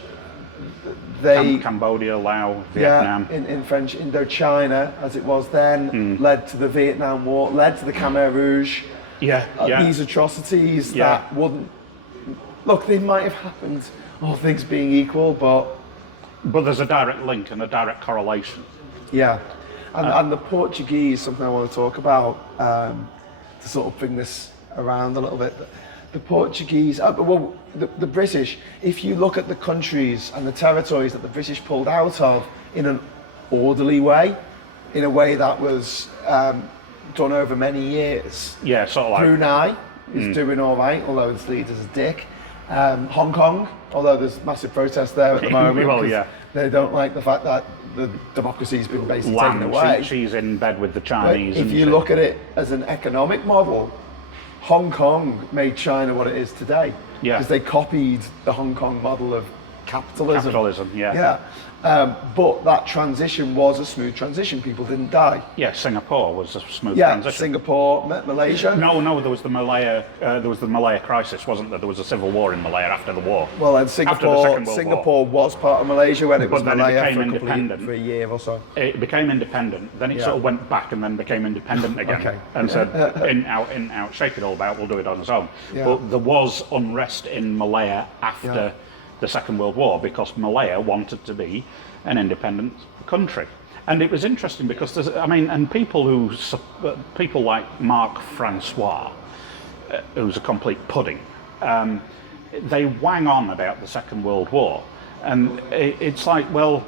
Cambodia, Laos, Vietnam. In French Indochina, as it was then, led to the Vietnam War, led to the Khmer Rouge. These atrocities that wouldn't. Look, they might have happened, all things being equal, but there's a direct link and a direct correlation. Yeah, and the Portuguese, something I want to talk about, to sort of bring this around a little bit. The Portuguese, the British, if you look at the countries and the territories that the British pulled out of in an orderly way, in a way that was done over many years. Yeah, sort of like Brunei is doing all right, although its leader's a dick. Hong Kong, although there's massive protests there at the moment. Well, they don't like the fact that the democracy's been basically taken away. She's in bed with the Chinese. If you look at it as an economic model, Hong Kong made China what it is today. Because they copied the Hong Kong model of capitalism. But that transition was a smooth transition. People didn't die. Yeah, Singapore was a smooth transition. Singapore, Malaysia. No, there was the Malaya crisis, wasn't there? There was a civil war in Malaya after the war. Well, and Singapore was part of Malaysia when it was Malaya for a year or so. It became independent, then it sort of went back and then became independent again. And said, in, out, shake it all about, we'll do it on its own. But there was unrest in Malaya after the Second World War because Malaya wanted to be an independent country. And it was interesting because people like Marc Francois, who's a complete pudding, they wang on about the Second World War. And it's like, well,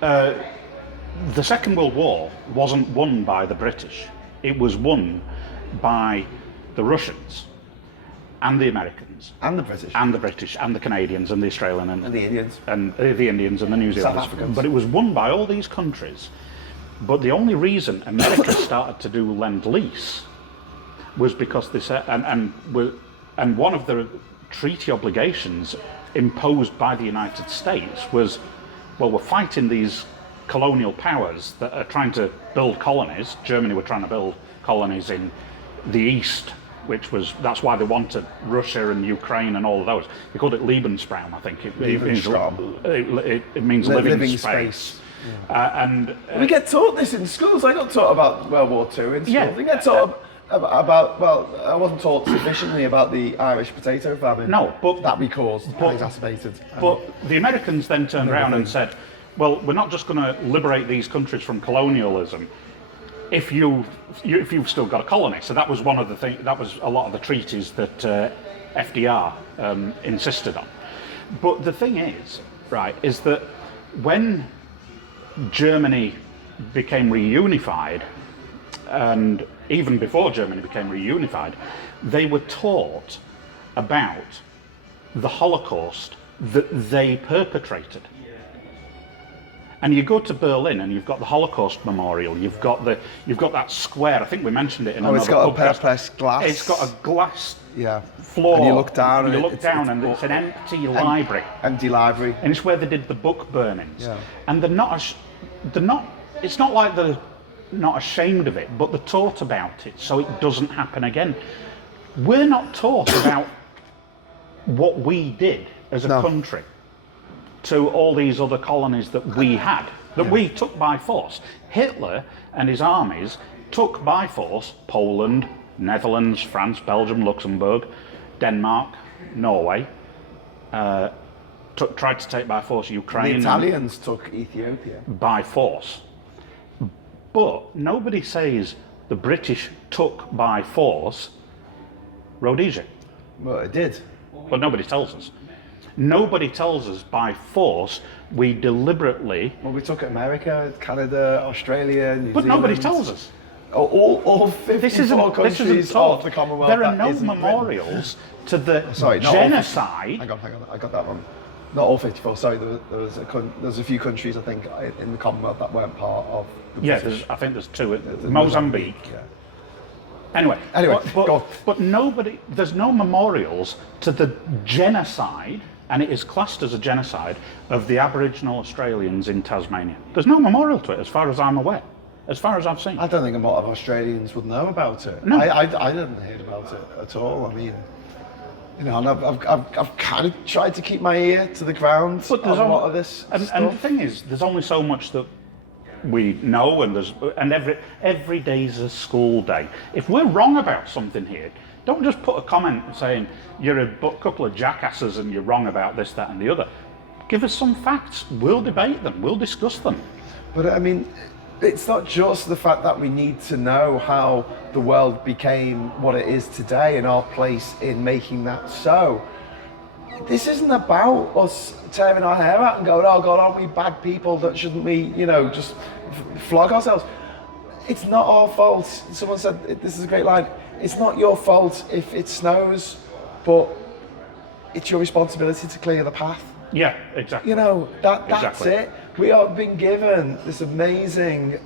the Second World War wasn't won by the British. It was won by the Russians and the Americans and the British and the Canadians and the Australian and the Indians and the Indians and the New Zealanders. South Africans. But it was won by all these countries. But the only reason America started to do Lend-Lease was because they said, and one of the treaty obligations imposed by the United States was, well, we're fighting these colonial powers that are trying to build colonies. Germany were trying to build colonies in the East, that's why they wanted Russia and Ukraine and all of those. They called it Lebensraum, I think. It means living space. We get taught this in schools. I got taught about World War II in school. Yeah. We get taught about, I wasn't taught sufficiently about the Irish potato famine. No, but that we caused, exacerbated. But the Americans then turned around and said, well, we're not just going to liberate these countries from colonialism if you've still got a colony. So that was one of the things. That was a lot of the treaties that FDR insisted on. But the thing is, is that when Germany became reunified, and even before Germany became reunified, they were taught about the Holocaust that they perpetrated. And you go to Berlin and you've got the Holocaust Memorial, you've got that square, I think we mentioned it in another podcast. It's got a glass. It's got a glass floor. And you look down and it's an empty library. Empty library. And it's where they did the book burnings. Yeah. And it's not like they're not ashamed of it, but they're taught about it so it doesn't happen again. We're not taught about what we did as a country to all these other colonies that we had, that we took by force. Hitler and his armies took by force Poland, Netherlands, France, Belgium, Luxembourg, Denmark, Norway, tried to take by force Ukraine. The Italians took Ethiopia. By force. But nobody says the British took by force Rhodesia. Well, it did. But nobody tells us. Nobody tells us by force we deliberately... Well, we took America, Canada, Australia, New Zealand. But nobody tells us. All 54 countries of the Commonwealth. There are no memorials to the genocide. Hang on, I got that one. Not all 54, sorry, there's a few countries, I think, in the Commonwealth that weren't part of the British. I think there's two. Mozambique. Yeah. Anyway, go on. But nobody, there's no memorials to the genocide, and it is classed as a genocide, of the Aboriginal Australians in Tasmania. There's no memorial to it, as far as I'm aware, as far as I've seen. I don't think a lot of Australians would know about it. No. I didn't hear about it at all. I mean, you know, and I've kind of tried to keep my ear to the ground on a lot of this stuff. And the thing is, there's only so much that we know, and every day's a school day. If we're wrong about something here, don't just put a comment saying you're a couple of jackasses and you're wrong about this, that, and the other. Give us some facts. We'll debate them. We'll discuss them. But I mean, it's not just the fact that we need to know how the world became what it is today and our place in making that so. This isn't about us tearing our hair out and going, oh God, aren't we bad people that shouldn't we, you know, just flog ourselves? It's not our fault. Someone said, this is a great line, it's not your fault if it snows, but it's your responsibility to clear the path. Yeah, exactly. You know, that's exactly. it. We are being given this amazing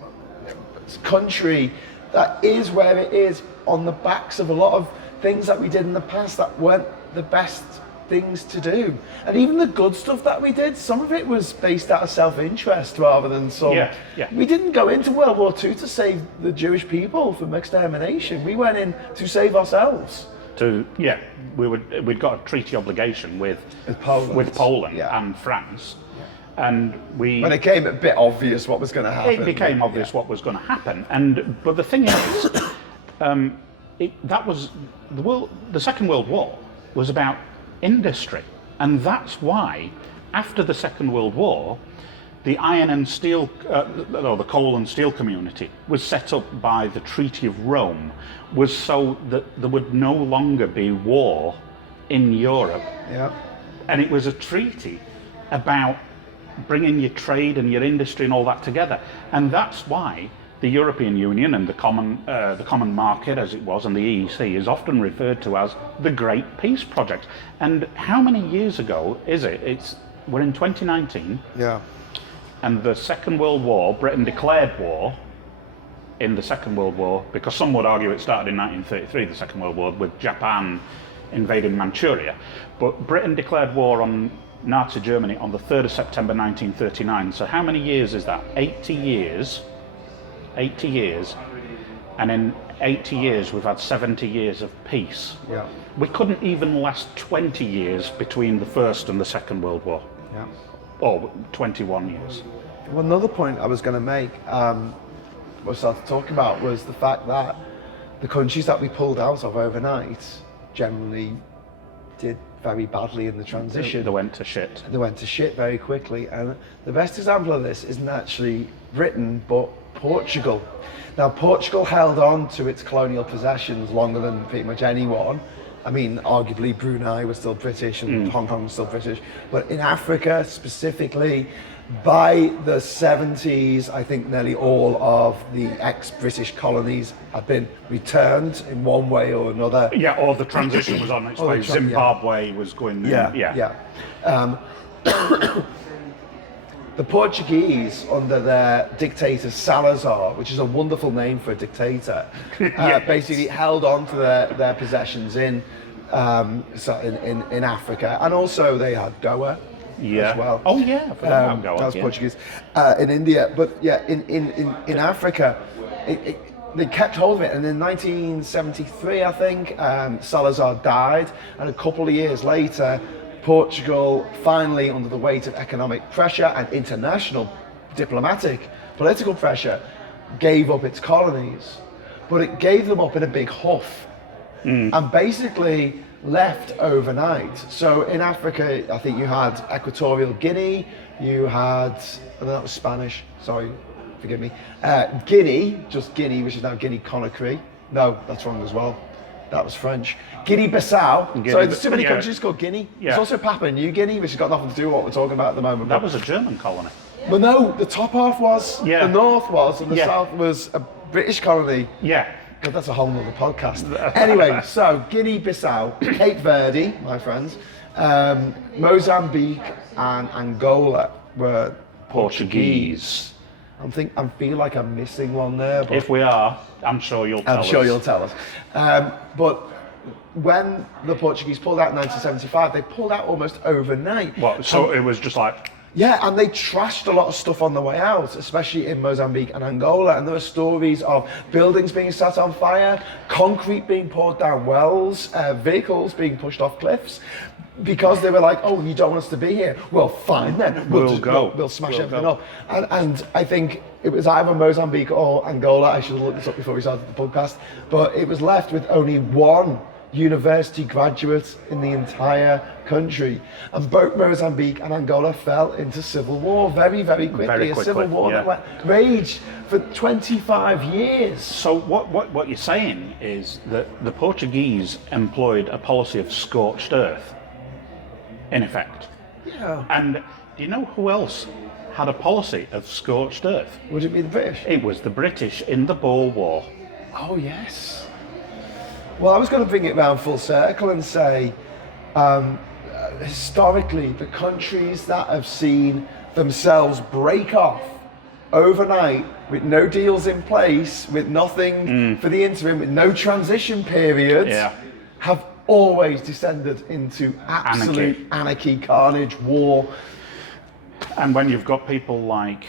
country that is where it is on the backs of a lot of things that we did in the past that weren't the best things to do. And even the good stuff that we did, some of it was based out of self-interest rather than some... Yeah. We didn't go into World War II to save the Jewish people from extermination. We went in to save ourselves. We'd got a treaty obligation with Poland and France. And when it became a bit obvious what was going to happen. It became obvious what was going to happen. But the thing is, that was the Second World War was about industry, and that's why after the Second World War, the iron and steel, the coal and steel community was set up by the Treaty of Rome, was so that there would no longer be war in Europe. Yeah. And it was a treaty about bringing your trade and your industry and all that together, and that's why the European Union and the common market, as it was, and the EEC is often referred to as the Great Peace Project. And how many years ago is it? We're in 2019. Yeah. And the Second World War, Britain declared war in the Second World War, because some would argue it started in 1933, the Second World War, with Japan invading Manchuria. But Britain declared war on Nazi Germany on the 3rd of September 1939. So how many years is that? 80 years. 80 years. And in 80 years, we've had 70 years of peace. Yeah. We couldn't even last 20 years between the First and the Second World War. Yeah. Or 21 years. Well, another point I was going to make, we started talking about, was the fact that the countries that we pulled out of overnight generally did very badly in the transition. They went to shit. They went to shit very quickly. And the best example of this isn't actually Britain, but Portugal. Now, Portugal held on to its colonial possessions longer than pretty much anyone. I mean, arguably Brunei was still British and Hong Kong was still British. But in Africa specifically, by the 70s, I think nearly all of the ex-British colonies had been returned in one way or another. Yeah, or the transition was on its way. Zimbabwe was going... Yeah. The Portuguese, under their dictator Salazar, which is a wonderful name for a dictator, basically held on to their possessions in Africa, and also they had Goa as well. Oh yeah, I forgot about Goa. That was Portuguese. In India, but yeah, in Africa, they kept hold of it, and in 1973, I think, Salazar died, and a couple of years later, Portugal, finally, under the weight of economic pressure and international diplomatic, political pressure, gave up its colonies. But it gave them up in a big huff and basically left overnight. So in Africa, I think you had Equatorial Guinea, you had, that was Spanish, sorry, forgive me, Guinea, just Guinea, which is now Guinea-Conakry. No, that's wrong as well. That was French. Guinea-Bissau. So there's too many countries called Guinea. There's also Papua New Guinea, which has got nothing to do with what we're talking about at the moment. That was a German colony. But no, the top half was, the north was, and the south was a British colony. Yeah. God, that's a whole nother podcast. Anyway, so Guinea-Bissau, Cape Verde, my friends, Mozambique and Angola were Portuguese. I feel like I'm missing one there. But if we are, I'm sure you'll tell us. I'm sure you'll tell us. But when the Portuguese pulled out in 1975, they pulled out almost overnight. What? So it was just like... Yeah, and they trashed a lot of stuff on the way out, especially in Mozambique and Angola. And there were stories of buildings being set on fire, concrete being poured down wells, vehicles being pushed off cliffs, because they were like, oh, you don't want us to be here. Well, fine then. We'll smash everything up. And I think it was either Mozambique or Angola. I should have looked this up before we started the podcast. But it was left with only one university graduate in the entire country, and both Mozambique and Angola fell into civil war very, very quickly. A civil war that raged for 25 years. So what you're saying is that the Portuguese employed a policy of scorched earth, in effect. Yeah. And do you know who else had a policy of scorched earth? Would it be the British? It was the British in the Boer War. Oh yes. Well, I was going to bring it round full circle and say, historically, the countries that have seen themselves break off overnight with no deals in place, with nothing for the interim, with no transition periods, have always descended into absolute anarchy, carnage, war. And when you've got people like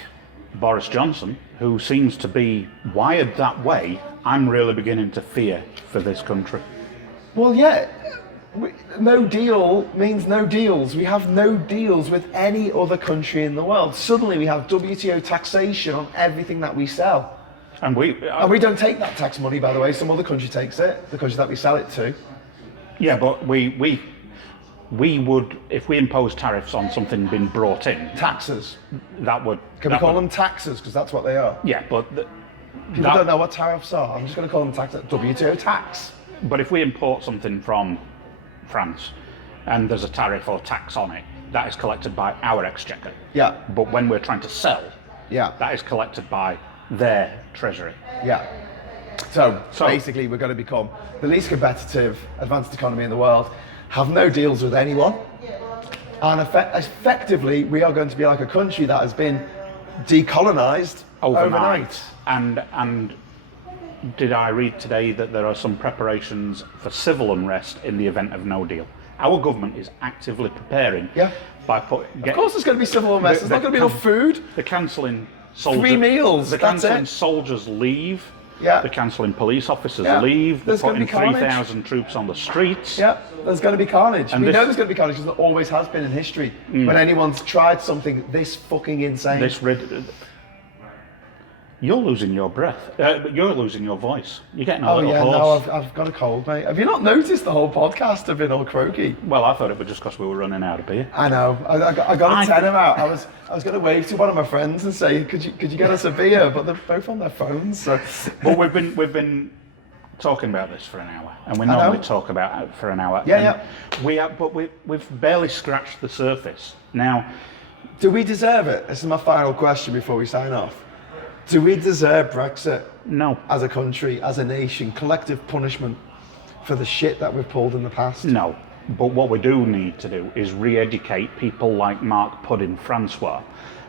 Boris Johnson, who seems to be wired that way, I'm really beginning to fear for this country. Well, yeah, no deal means no deals. We have no deals with any other country in the world. Suddenly we have WTO taxation on everything that we sell. And we don't take that tax money, by the way. Some other country takes it, the country that we sell it to. Yeah, but we would, if we impose tariffs on something being brought in... Taxes. That would... Can we call them taxes? Because that's what they are. Yeah, but... People don't know what tariffs are. I'm just going to call them taxes. WTO tax. But if we import something from France and there's a tariff or tax on it, that is collected by our exchequer. Yeah. But when we're trying to sell, that is collected by their treasury. Yeah. So basically we're going to become the least competitive advanced economy in the world, have no deals with anyone, and effectively we are going to be like a country that has been decolonized overnight. And did I read today that there are some preparations for civil unrest in the event of no deal? Our government is actively preparing. By of course there's going to be civil unrest. There's not going to be enough food. They're cancelling soldiers. 3 meals. They're cancelling soldiers leave. Yeah. They're cancelling police officers leave. They're putting 3,000 troops on the streets. Yeah, there's going to be carnage. And we know there's going to be carnage because there always has been in history. When anyone's tried something this fucking insane. You're losing your breath. You're losing your voice. You're getting a little hoarse. No, I've got a cold, mate. Have you not noticed the whole podcast have been all croaky? Well, I thought it was just because we were running out of beer. I know. I got a tenner out. I was going to wave to one of my friends and say, could you get us a beer? But they're both on their phones. So. But we've been talking about this for an hour, and we normally talk about it for an hour. But we've barely scratched the surface. Now, do we deserve it? This is my final question before we sign off. Do we deserve Brexit? No. As a country, as a nation, collective punishment for the shit that we've pulled in the past? No. But what we do need to do is re-educate people like Mark Puddin Francois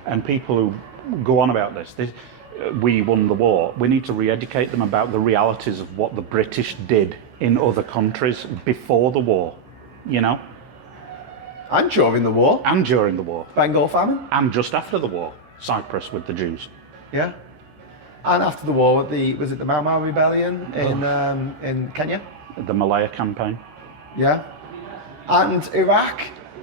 and people who go on about this. We won the war. We need to re-educate them about the realities of what the British did in other countries before the war, you know? And during the war. And during the war. Bengal famine. And just after the war. Cyprus with the Jews. Yeah. And after the war, was it the Mau Mau Rebellion in Kenya? The Malaya campaign. Yeah. And Iraq,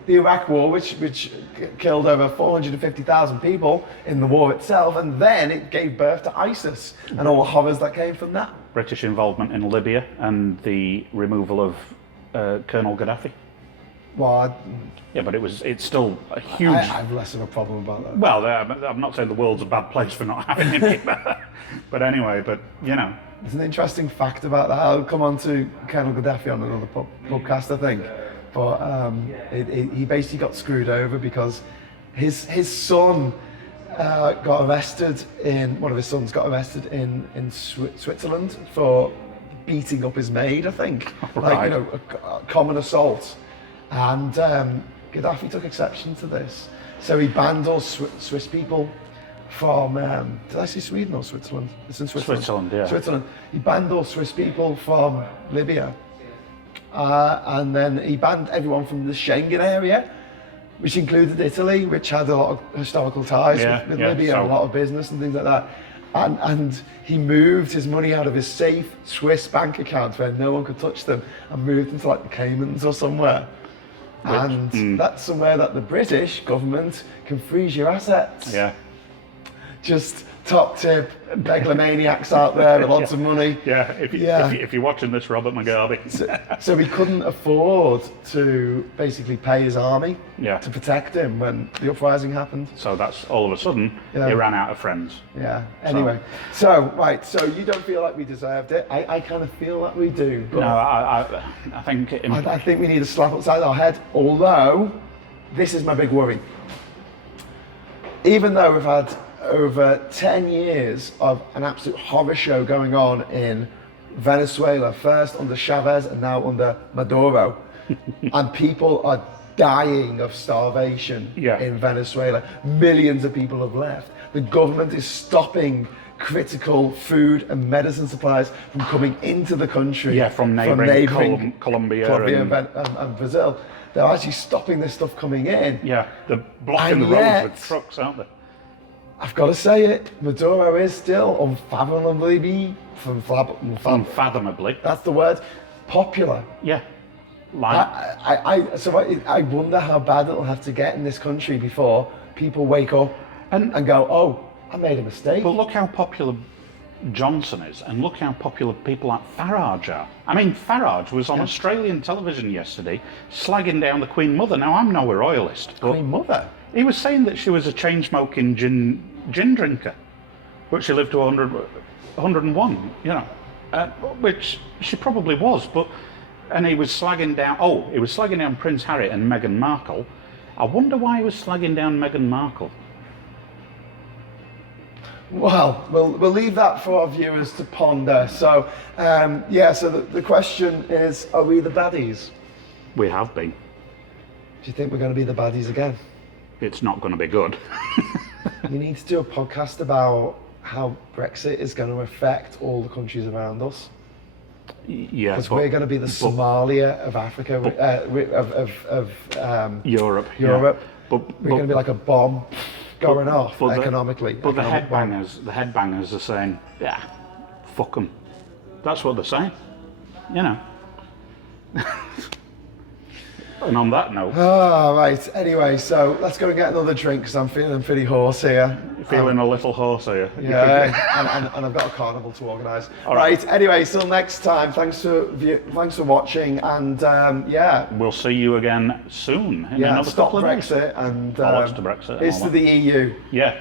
the Iraq War, which killed over 450,000 people in the war itself, and then it gave birth to ISIS and all the horrors that came from that. British involvement in Libya and the removal of Colonel Gaddafi. Well, Yeah, but it's still a huge. I have less of a problem about that. Well, I'm not saying the world's a bad place for not having it, but anyway, you know. There's an interesting fact about that. I'll come on to Colonel Gaddafi on another podcast, I think. But he basically got screwed over because his son got arrested one of his sons got arrested in Switzerland for beating up his maid, I think. Right. Like, you know, a common assault. And Gaddafi took exception to this. So he banned all Swiss people from, did I say Sweden or Switzerland? It's in Switzerland. Switzerland, yeah. Switzerland. He banned all Swiss people from Libya. And then he banned everyone from the Schengen area, which included Italy, which had a lot of historical ties with Libya, and a lot of business and things like that. And he moved his money out of his safe Swiss bank accounts where no one could touch them and moved them to like the Caymans or somewhere. And that's somewhere that the British government can freeze your assets. Yeah. Just top tip, megalomaniacs out there with lots of money. Yeah, if you're watching this, Robert Mugabe. So he couldn't afford to basically pay his army to protect him when the uprising happened. So that's all of a sudden, he ran out of friends. Yeah, anyway. So you don't feel like we deserved it. I kind of feel like we do. But No, I think... I think we need a slap upside our head, although this is my big worry. Even though we've had over 10 years of an absolute horror show going on in Venezuela, first under Chavez and now under Maduro, and people are dying of starvation in Venezuela. Millions of people have left. The government is stopping critical food and medicine supplies from coming into the country. Yeah, from neighbouring Colombia and Brazil. They're actually stopping this stuff coming in. Yeah, they're blocking the roads with trucks, aren't they? I've got to say it, Maduro is still unfathomably, that's the word, popular. Yeah. I wonder how bad it'll have to get in this country before people wake up and go, oh, I made a mistake. But look how popular Johnson is, and look how popular people like Farage are. I mean, Farage was on Australian television yesterday slagging down the Queen Mother. Now, I'm no royalist, but Queen Mother? He was saying that she was a chain-smoking gin drinker, but she lived to 101, you know, which she probably was. And he was slagging down Prince Harry and Meghan Markle. I wonder why he was slagging down Meghan Markle. Well, we'll leave that for our viewers to ponder. So, so the question is, are we the baddies? We have been. Do you think we're going to be the baddies again? It's not going to be good. We need to do a podcast about how Brexit is going to affect all the countries around us. Yeah, because we're going to be the Somalia of Africa, of Europe. Yeah. But we're going to be like a bomb going off economically. But the headbangers are saying, yeah, fuck them. That's what they're saying, you know. And on that note... Oh, right. Anyway, so let's go and get another drink because I'm feeling pretty hoarse here. You're feeling a little hoarse, are you? Yeah, and I've got a carnival to organise. All right. Anyway, till next time. Thanks for watching, and we'll see you again soon. In another stop couple of Brexit days. and Bollocks to Brexit. it's to the EU. Yeah.